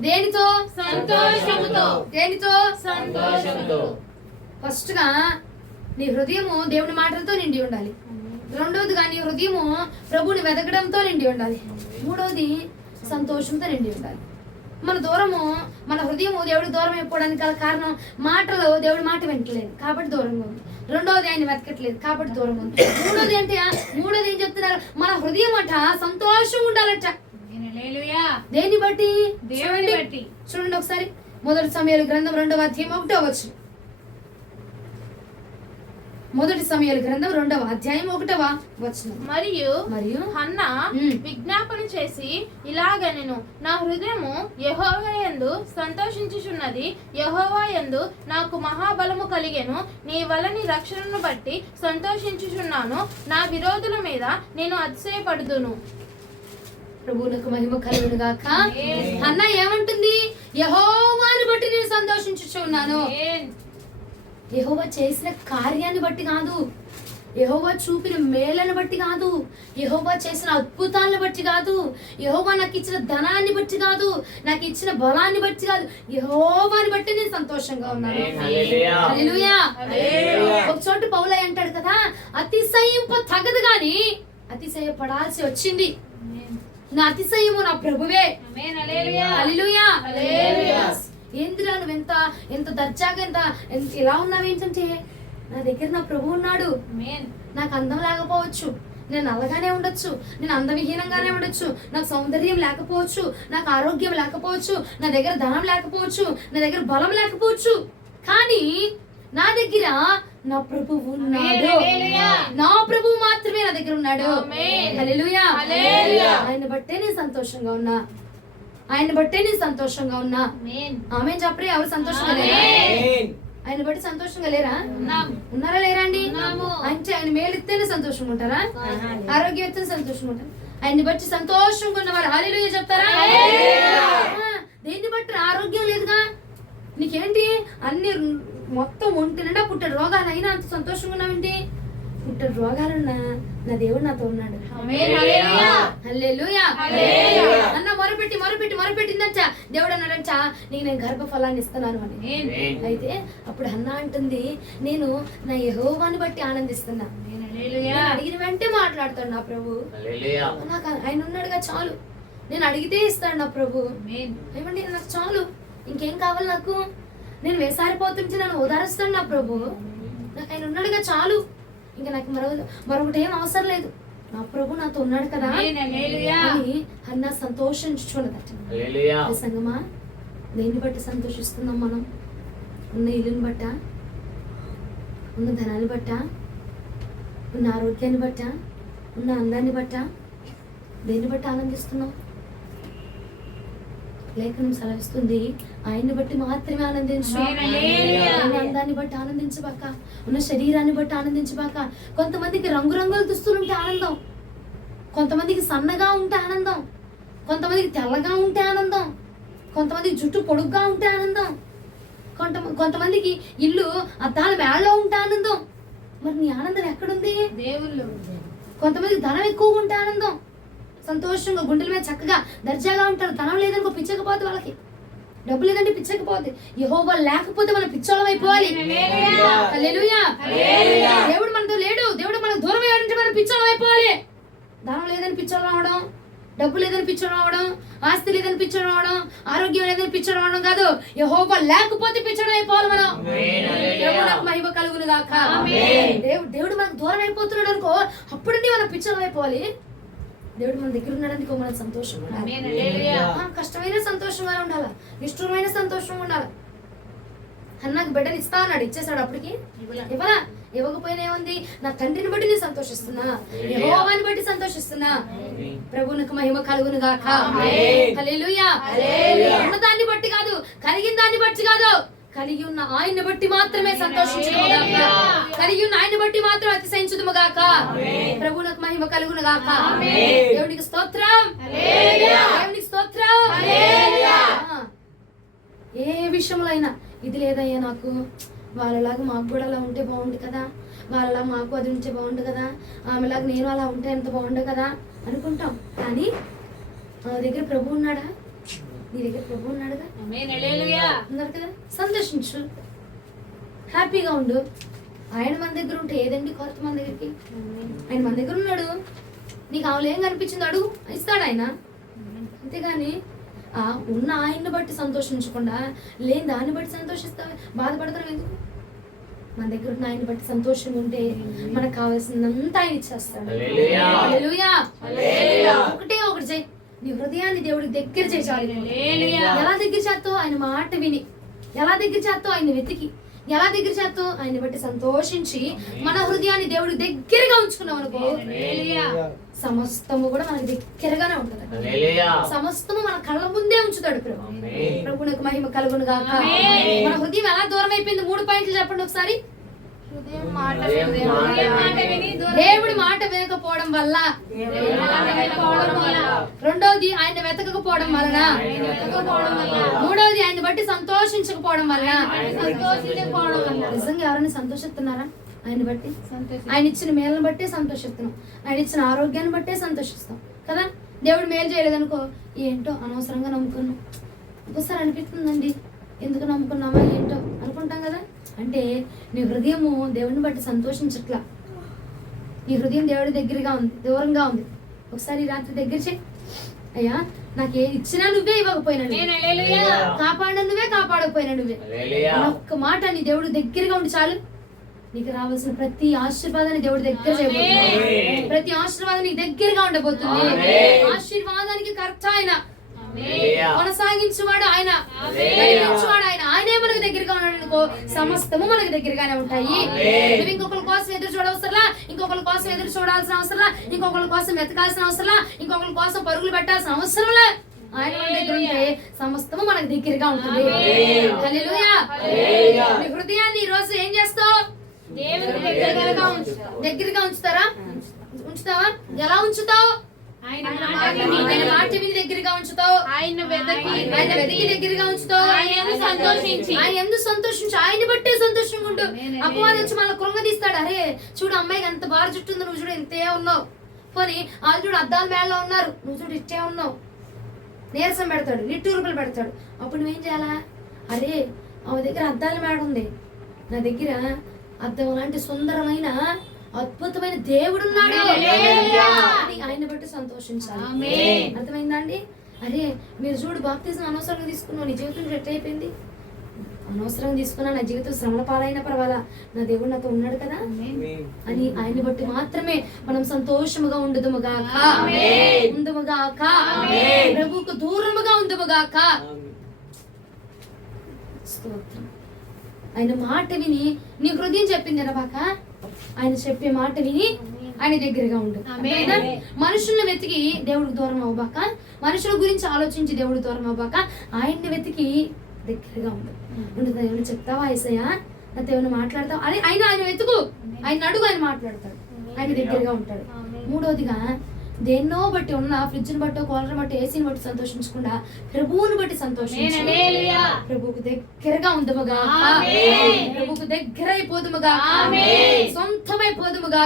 దేనితో? దేనితో? ఫస్ట్ గా నీ హృదయము దేవుని మాటలతో నిండి ఉండాలి. రెండవదిగా నీ హృదయము ప్రభువుని వెతకడంతో నిండి ఉండాలి. మూడవది సంతోషంతో నిండి ఉండాలి. మన హృదయము దేవుడికి దూరం అయిపోవడానికి గల కారణం మాటలో దేవుడి మాట వింటలేదు కాబట్టి దూరంగా ఉంది. రెండవది ఆయన వెతకట్లేదు కాబట్టి దూరం ఉంది. మూడోది ఏం చెప్తున్నారు? మన హృదయం అట సంతోషంగా ఉండాలట. దేన్ని బట్టి? దేవుని బట్టి. చూడండి ఒకసారి మొదటి సమయాల గ్రంథం 2వ అధ్యాయం 1వ వచనం. మొదటి సమయాల గ్రంథం 2వ అధ్యాయం 1వ వచనం. మరియు హన్నా విజ్ఞాపన చేసి ఇలాగనెను, నా హృదయము యెహోవా యందు సంతోషించుచున్నది, యెహోవా యందు నాకు మహాబలము కలిగెను, నీ వలని రక్షణను బట్టి సంతోషించుచున్నాను, నా విరోధుల మీద నేను అతిశయపడుదును. ప్రభువునకు మహిమ కలుగునుగాక. హన్నా ఏమంటుంది? యెహోవాను బట్టి నేను సంతోషించుచున్నాను. యెహోవా చేసిన కార్యాన్ని బట్టి కాదు, యెహోవా చూపిన మేలను బట్టి కాదు, యెహోవా చేసిన అద్భుతాలను బట్టి కాదు, యెహోవా నాకు ఇచ్చిన ధనాన్ని బట్టి కాదు, నాకు ఇచ్చిన బలాన్ని బట్టి కాదు, యెహోవాని బట్టి నేను సంతోషంగా ఉన్నాను. హల్లెలూయా. ఒక చోట పౌలు అంటాడు కదా, అతిశయింప తగదు గాని అతిశయపడాల్సి వచ్చింది. నా అతిశయము నా ప్రభువే. హల్లెలూయా. ఏందిరా నువ్వు ఎంత దర్జాగా ఎంత ఇలా ఉన్నావు ఏంటంటే, నా దగ్గర నా ప్రభు ఉన్నాడు. నాకు అందం లేకపోవచ్చు, నేను నల్లగానే ఉండొచ్చు, నేను అందవిహీనంగానే ఉండొచ్చు, నాకు సౌందర్యం లేకపోవచ్చు, నాకు ఆరోగ్యం లేకపోవచ్చు, నా దగ్గర ధనం లేకపోవచ్చు, నా దగ్గర బలం లేకపోవచ్చు, కానీ నా దగ్గర నా ప్రభువు ఉన్నాడు. నా ప్రభువు మాత్రమే నా దగ్గర ఉన్నాడు. హల్లెలూయా. ఆయన బట్టే నేను సంతోషంగా ఉన్నా, ఆయన బట్టే నేను సంతోషంగా ఉన్నా. ఆమేన్ చెప్పరే. ఎవరు సంతోషంగా లేరా? ఆయన బట్టి సంతోషంగా లేరా? ఉన్నారా లేరా అండి? అంటే ఆయన మేలిస్తేనే సంతోషంగా ఉంటారా? ఆరోగ్యం ఇస్తేనే సంతోషంగా ఉంటారా? ఆయన్ని బట్టి సంతోషంగా ఉన్నవారు హల్లెలూయా చెప్తారా? దేన్ని బట్టి? ఆరోగ్యం లేదుగా, నీకేంటి అన్ని మొత్తం ఒంటి నిండా పుట్టాడు రోగాలు అయినా అంత సంతోషంగా ఉన్నావేంటి? పుట్టాడు రోగాలున్నా నా దేవుడు నాతో ఉన్నాడు. హల్లెలూయా. అన్న మొరపెట్టిందంట. దేవుడు అన్నాడంట, నీకు నేను గర్భఫలాన్ని ఇస్తున్నాను అని. అయితే అప్పుడు అన్న అంటుంది, నేను నా యెహోవాని బట్టి ఆనందిస్తున్నా. అడిగిన వెంటనే మాట్లాడతాడు నా ప్రభు. నాకు ఆయన ఉన్నాడుగా చాలు, నేను అడిగితే ఇస్తాడు నా ప్రభు. ఏమండి నాకు చాలు, ఇంకేం కావాలి నాకు? నేను వేసారిపోతుంటే నన్ను ఓదారుస్తాడు నా ప్రభు. నాకు ఆయన ఉన్నాడుగా చాలు, ఇంకా నాకు మరొకటి ఏం అవసరం లేదు. నా ప్రభు నాతో ఉన్నాడు కదా అని అన్న సంతోషించున్నదట. సంగమా, దేన్ని బట్టి సంతోషిస్తున్నాం మనం? ఉన్న ఇల్లుని బట్ట, ఉన్న ధనాన్ని బట్ట, ఉన్న ఆరోగ్యాన్ని బట్ట, ఉన్న అందాన్ని బట్ట, దేన్ని బట్టి ఆనందిస్తున్నాం? లేఖనం సెలవిస్తుంది, ఆయన్ని బట్టి మాత్రమే ఆనందించు. ఉన్న అందాన్ని బట్టి ఆనందించబాక, ఉన్న శరీరాన్ని బట్టి ఆనందించబాక. కొంతమందికి రంగురంగుల దుస్తులు ఉంటే ఆనందం, కొంతమందికి సన్నగా ఉంటే ఆనందం, కొంతమందికి తెల్లగా ఉంటే ఆనందం, కొంతమందికి జుట్టు పొడుగ్గా ఉంటే ఆనందం, కొంతమందికి ఇల్లు అద్దాల మేడలో ఉంటే ఆనందం. మరి నీ ఆనందం ఎక్కడుంది? దేవుళ్ళు. కొంతమందికి ధనం ఎక్కువగా ఉంటే ఆనందం, సంతోషంగా గుండెల మీద చక్కగా దర్జాగా ఉంటారు. ధనం లేదనుకో పిచ్చకపోతే, వాళ్ళకి డబ్బు లేదంటే పిచ్చకపోతే. యెహోవా లేకపోతే మనం పిచ్చోళం అయిపోవాలి. హల్లెలూయా. దేవుడు మనతో లేడు, దేవుడు మనకు దూరం అయ్యాడంటే మనం పిచ్చోళం అయిపోవాలి. ధనం లేదని పిచ్చోళం అవడం, డబ్బు లేదని పిచ్చోళం అవడం, ఆస్తి లేదని పిచ్చోళం అవడం, ఆరోగ్యం లేదని పిచ్చోళం అవడం కాదు. యెహోవా లేకపోతే పిచ్చోళం అయిపోవాలి మనం. దేవునికి మహిమ కలుగును గాక. దేవుడు మనకు దూరం అయిపోతున్నాడు అనుకో, అప్పుడంటే మనం పిచ్చోళం అయిపోవాలి. దేవుడు మన దగ్గర ఉన్నాడనుకో మనం సంతోషంగా ఉండాలి. కష్టమైన సంతోషంగా ఉండాలి, నిష్ఠూరమైన సంతోషంగా ఉండాలి. అన్నకు బిడ్డని ఇస్తా అన్నాడు, ఇచ్చేసాడు. అప్పటికి ఇవ్వలా? ఇవ్వకపోయినా ఏముంది? నా తండ్రిని బట్టి నేను సంతోషిస్తున్నా, యెహోవాని బట్టి సంతోషిస్తున్నా. ప్రభువునికి మహిమ కలుగును గాక. హల్లెలూయా. ఉన్న దాన్ని బట్టి కాదు, కలిగిన దాన్ని బట్టి కాదు, కలిగి ఉన్న ఆయన్ని బట్టి మాత్రమే సంతోషించుదుముగాక. కలిగి ఉన్న ఆయన్ని బట్టి మాత్రం అతిశయించుదుముగాక. ప్రభువునికి మహిమ కలుగును గాక. దేవునికి స్తోత్రం, దేవునికి స్తోత్రం. ఏ విషయంలో అయినా ఇది లేదయ్యా నాకు, వాళ్ళలాగా మాకు కూడా అలా ఉంటే బాగుండు కదా, వాళ్ళలా మాకు అది ఉంటే బాగుండు కదా, ఆమెలాగా నేను అలా ఉంటే ఎంత బాగుండు కదా అనుకుంటాం. కానీ ఆ దగ్గర ప్రభు ఉన్నాడా? నీ దగ్గర ప్రభు ఉన్నాడుగా, ఉన్నారు కదా. సంతోషించు, హ్యాపీగా ఉండు. ఆయన మన దగ్గర ఉంటే ఏదండి కొరత మన దగ్గరికి? ఆయన మన దగ్గర ఉన్నాడు. నీకు ఆవులు ఏం కనిపించింది అడుగు, ఇస్తాడు ఆయన. అంతేగాని ఉన్న ఆయన్ని బట్టి సంతోషించకుండా లేని దాన్ని బట్టి సంతోషిస్తావు, బాధపడతావు ఎందుకు? మన దగ్గర ఉన్న ఆయన్ని బట్టి సంతోషంగా ఉంటే మనకు కావాల్సిందంతా ఆయన ఇచ్చేస్తాడు. హల్లెలూయా. ఒకటే ఒకటి చేయి, నీ హృదయాన్ని దేవుడికి దగ్గర చేయాలి. ఎలా దగ్గర చేస్తావు? ఆయన మాట విని. ఎలా దగ్గర చేస్తావు? ఆయన వెతికి. ఎలా దగ్గర చేస్తావు? ఆయన్ని బట్టి సంతోషించి మన హృదయాన్ని దేవుడికి దగ్గరగా ఉంచుకున్నాం అనుకో, సమస్తము కూడా మనకి దగ్గరగానే ఉంటది. సమస్తము మన కళ్ళ ముందే ఉంచుతాడు ప్రభు. ప్రభువునికి మహిమ కలుగును గాక. మన హృదయం ఎలా దూరం అయిపోయింది? 3 పాయింట్లు చెప్పండి ఒకసారి. హృదయం మాట దేవుడి మాట వినకపోవడం వల్ల, రెండవది ఆయన వెతకకపోవడం వలన, మూడవది ఆయన బట్టి సంతోషించకపోవడం వల్ల. నిజంగా ఎవరైనా సంతోషిస్తున్నారా? ఆయన బట్టి, ఆయన ఇచ్చిన మేలను బట్టే సంతోషిస్తున్నాం, ఆయన ఇచ్చిన ఆరోగ్యాన్ని బట్టే సంతోషిస్తాం కదా. దేవుడు మేలు చేయలేదనుకో, ఏంటో అనవసరంగా నమ్ముకున్నాం, ఒకసారి అనిపిస్తుందండి ఎందుకు నమ్ముకున్నామా ఏంటో అనుకుంటాం కదా. అంటే నీ హృదయము దేవుడిని బట్టి సంతోషించట్లా, నీ హృదయం దేవుడి దగ్గరగా ఉంది, దూరంగా ఉంది. ఒకసారి ఈ రాత్రి దగ్గర చెయ్యి, అయ్యా నాకు ఏ ఇచ్చినా నువ్వే, ఇవ్వకపోయినా కాపాడినా నువ్వే, కాపాడకపోయినా నువ్వే. ఒక్క మాట నీ దేవుడు దగ్గరగా ఉండి చాలు, నీకు రావాల్సిన ప్రతి ఆశీర్వాదాన్ని దేవుడి దగ్గర చేయబోతుంది, ప్రతి ఆశీర్వాదం నీకు దగ్గరగా ఉండబోతుంది. ఆశీర్వాదానికి కర్త ఆయన, కొనసాగించువాడు ఆయన, నడిపించువాడు ఆయన. ఆయనే మనకు దగ్గరగా ఉన్నాడు అనుకో, సమస్తము మనకు దగ్గరగానే ఉంటాయి. నువ్వు ఇంకొకరి కోసం ఎదురు చూడవసరలా, ఇంకొకరి కోసం ఎదురు చూడాల్సిన అవసరంలా, ఇంకొకరి కోసం వెతకాల్సిన అవసరంలా, ఇంకొకరి కోసం పరుగులు పెట్టాల్సిన అవసరంలా. ఆయన మన దగ్గర ఉంటే సమస్తము మనకు దగ్గరగా ఉంటుంది. హల్లెలూయా. నీ హృదయాన్ని ఈ రోజు ఏం చేస్తావు? దగ్గరగా ఉంచుతారా? ఉంచుతావా? ఎలా ఉంచుతావు? ఆయన మాట విని దగ్గరగా ఉంచుతావు, ఆయన వెతికి దగ్గరగా ఉంచుతావు, ఆయన ఎందుకు సంతోషించు, ఆయన బట్టే సంతోషంగా ఉండు. అపవాది వచ్చి మళ్ళీ కృంగదీస్తాడు, అరే చూడు అమ్మాయికి ఎంత బాగా జుట్టు ఉంది, నువ్వు చూడు ఇంతే ఉన్నావు, పోనీ వాళ్ళు చూడు అద్దాల మేళలో ఉన్నారు, నువ్వు చూడు ఇట్టే ఉన్నావు, నీరసం పెడతాడు, నిట్టూరుపులు పెడతాడు. అప్పుడు నువ్వేం చేయాలా? అరే ఆమె దగ్గర అద్దాల మేడ ఉంది, నా దగ్గర అద్దం లాంటి సుందరమైన అద్భుతమైన దేవుడు ఉన్నాడు అని ఆయన బట్టి సంతోషించాలి. అర్థమైందా అండి? అరే మీరు చూడు బాప్తిజం అనవసరంగా తీసుకున్నావు, నీ జీవితం ఎట్లా అయిపోయింది, అనవసరంగా తీసుకున్నా, నా జీవితం శ్రమల పాలైనా పర్వాలా, నా దేవుడు నాతో ఉన్నాడు కదా అని ఆయన్ని బట్టి మాత్రమే మనం సంతోషముగా ఉండుదుముగాక, ఉందుముగాక, ప్రభువుకు దూరముగా ఉందుముగాక. స్తోత్రం. ఆయన మాట విని, నీ హృదయం చెప్పింది అనబాక, ఆయన చెప్పే మాట విని ఆయన దగ్గరగా ఉండు. మనుషుల్ని వెతికి దేవుడికి దూరం అవ్వబాక, మనుషుల గురించి ఆలోచించి దేవుడికి దూరం అవ్వబాక, ఆయన్ని వెతికి దగ్గరగా ఉండు. ఏమైనా చెప్తావా యేసయ్యా, నాతో ఏమైనా మాట్లాడతావు అని ఆయన వెతుకు, ఆయన అడుగు, ఆయన మాట్లాడతాడు, ఆయన దగ్గరగా ఉంటాడు. మూడోదిగా దేన్నో బట్టి ఉన్న ఫ్రిడ్జ్ని బట్టో కూలర్ బట్టి ఏసీని బట్టి సంతోషించకుండా ప్రభువుని బట్టి సంతోషించు. ప్రభువుకు దగ్గరగా ఉందముగా, ప్రభువుకు దగ్గర అయిపోదుముగా, సొంతమైపోదుముగా,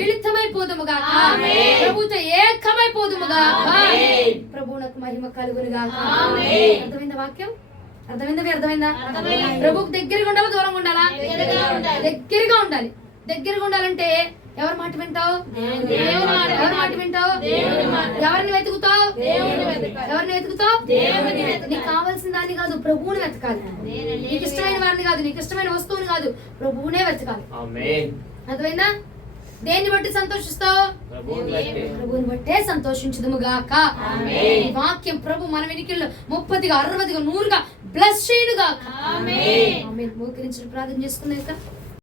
మిళితమైపోదుముగా, ప్రభువుతో ఏకమైపోదుముగా, ప్రభువునకు మహిమ కలుగునుగా. అర్థమైందా వాక్యం? అర్థమైందా? ప్రభువుకు దగ్గరగా ఉండాలా, దూరంగా ఉండాలా? దగ్గరగా ఉండాలి. దగ్గరగా ఉండాలంటే ఎవరి మాట వింటావు? ఎవరి మాట వింటావు? ఎవరిని వెతుకుతావు? ఎవరిని వెతుకుతావు? నీకు కావాల్సిన దాన్ని కాదు, ప్రభువుని వెతకాలి. నీకు ఇష్టమైన వారిని కాదు, నీకు ఇష్టమైన వస్తువుని కాదు, ప్రభువునే వెతకాలి. అర్థమైందా? దేన్ని బట్టి సంతోషిస్తావు? ప్రభువుని బట్టే సంతోషించుదుముగాక. వాక్యం ప్రభు మన వెనుకల్లో 30గా 60గా 100గా బ్లెస్ చేయునుగాక. ఆమేన్. మోకరించి ప్రార్థన చేసుకున్నాక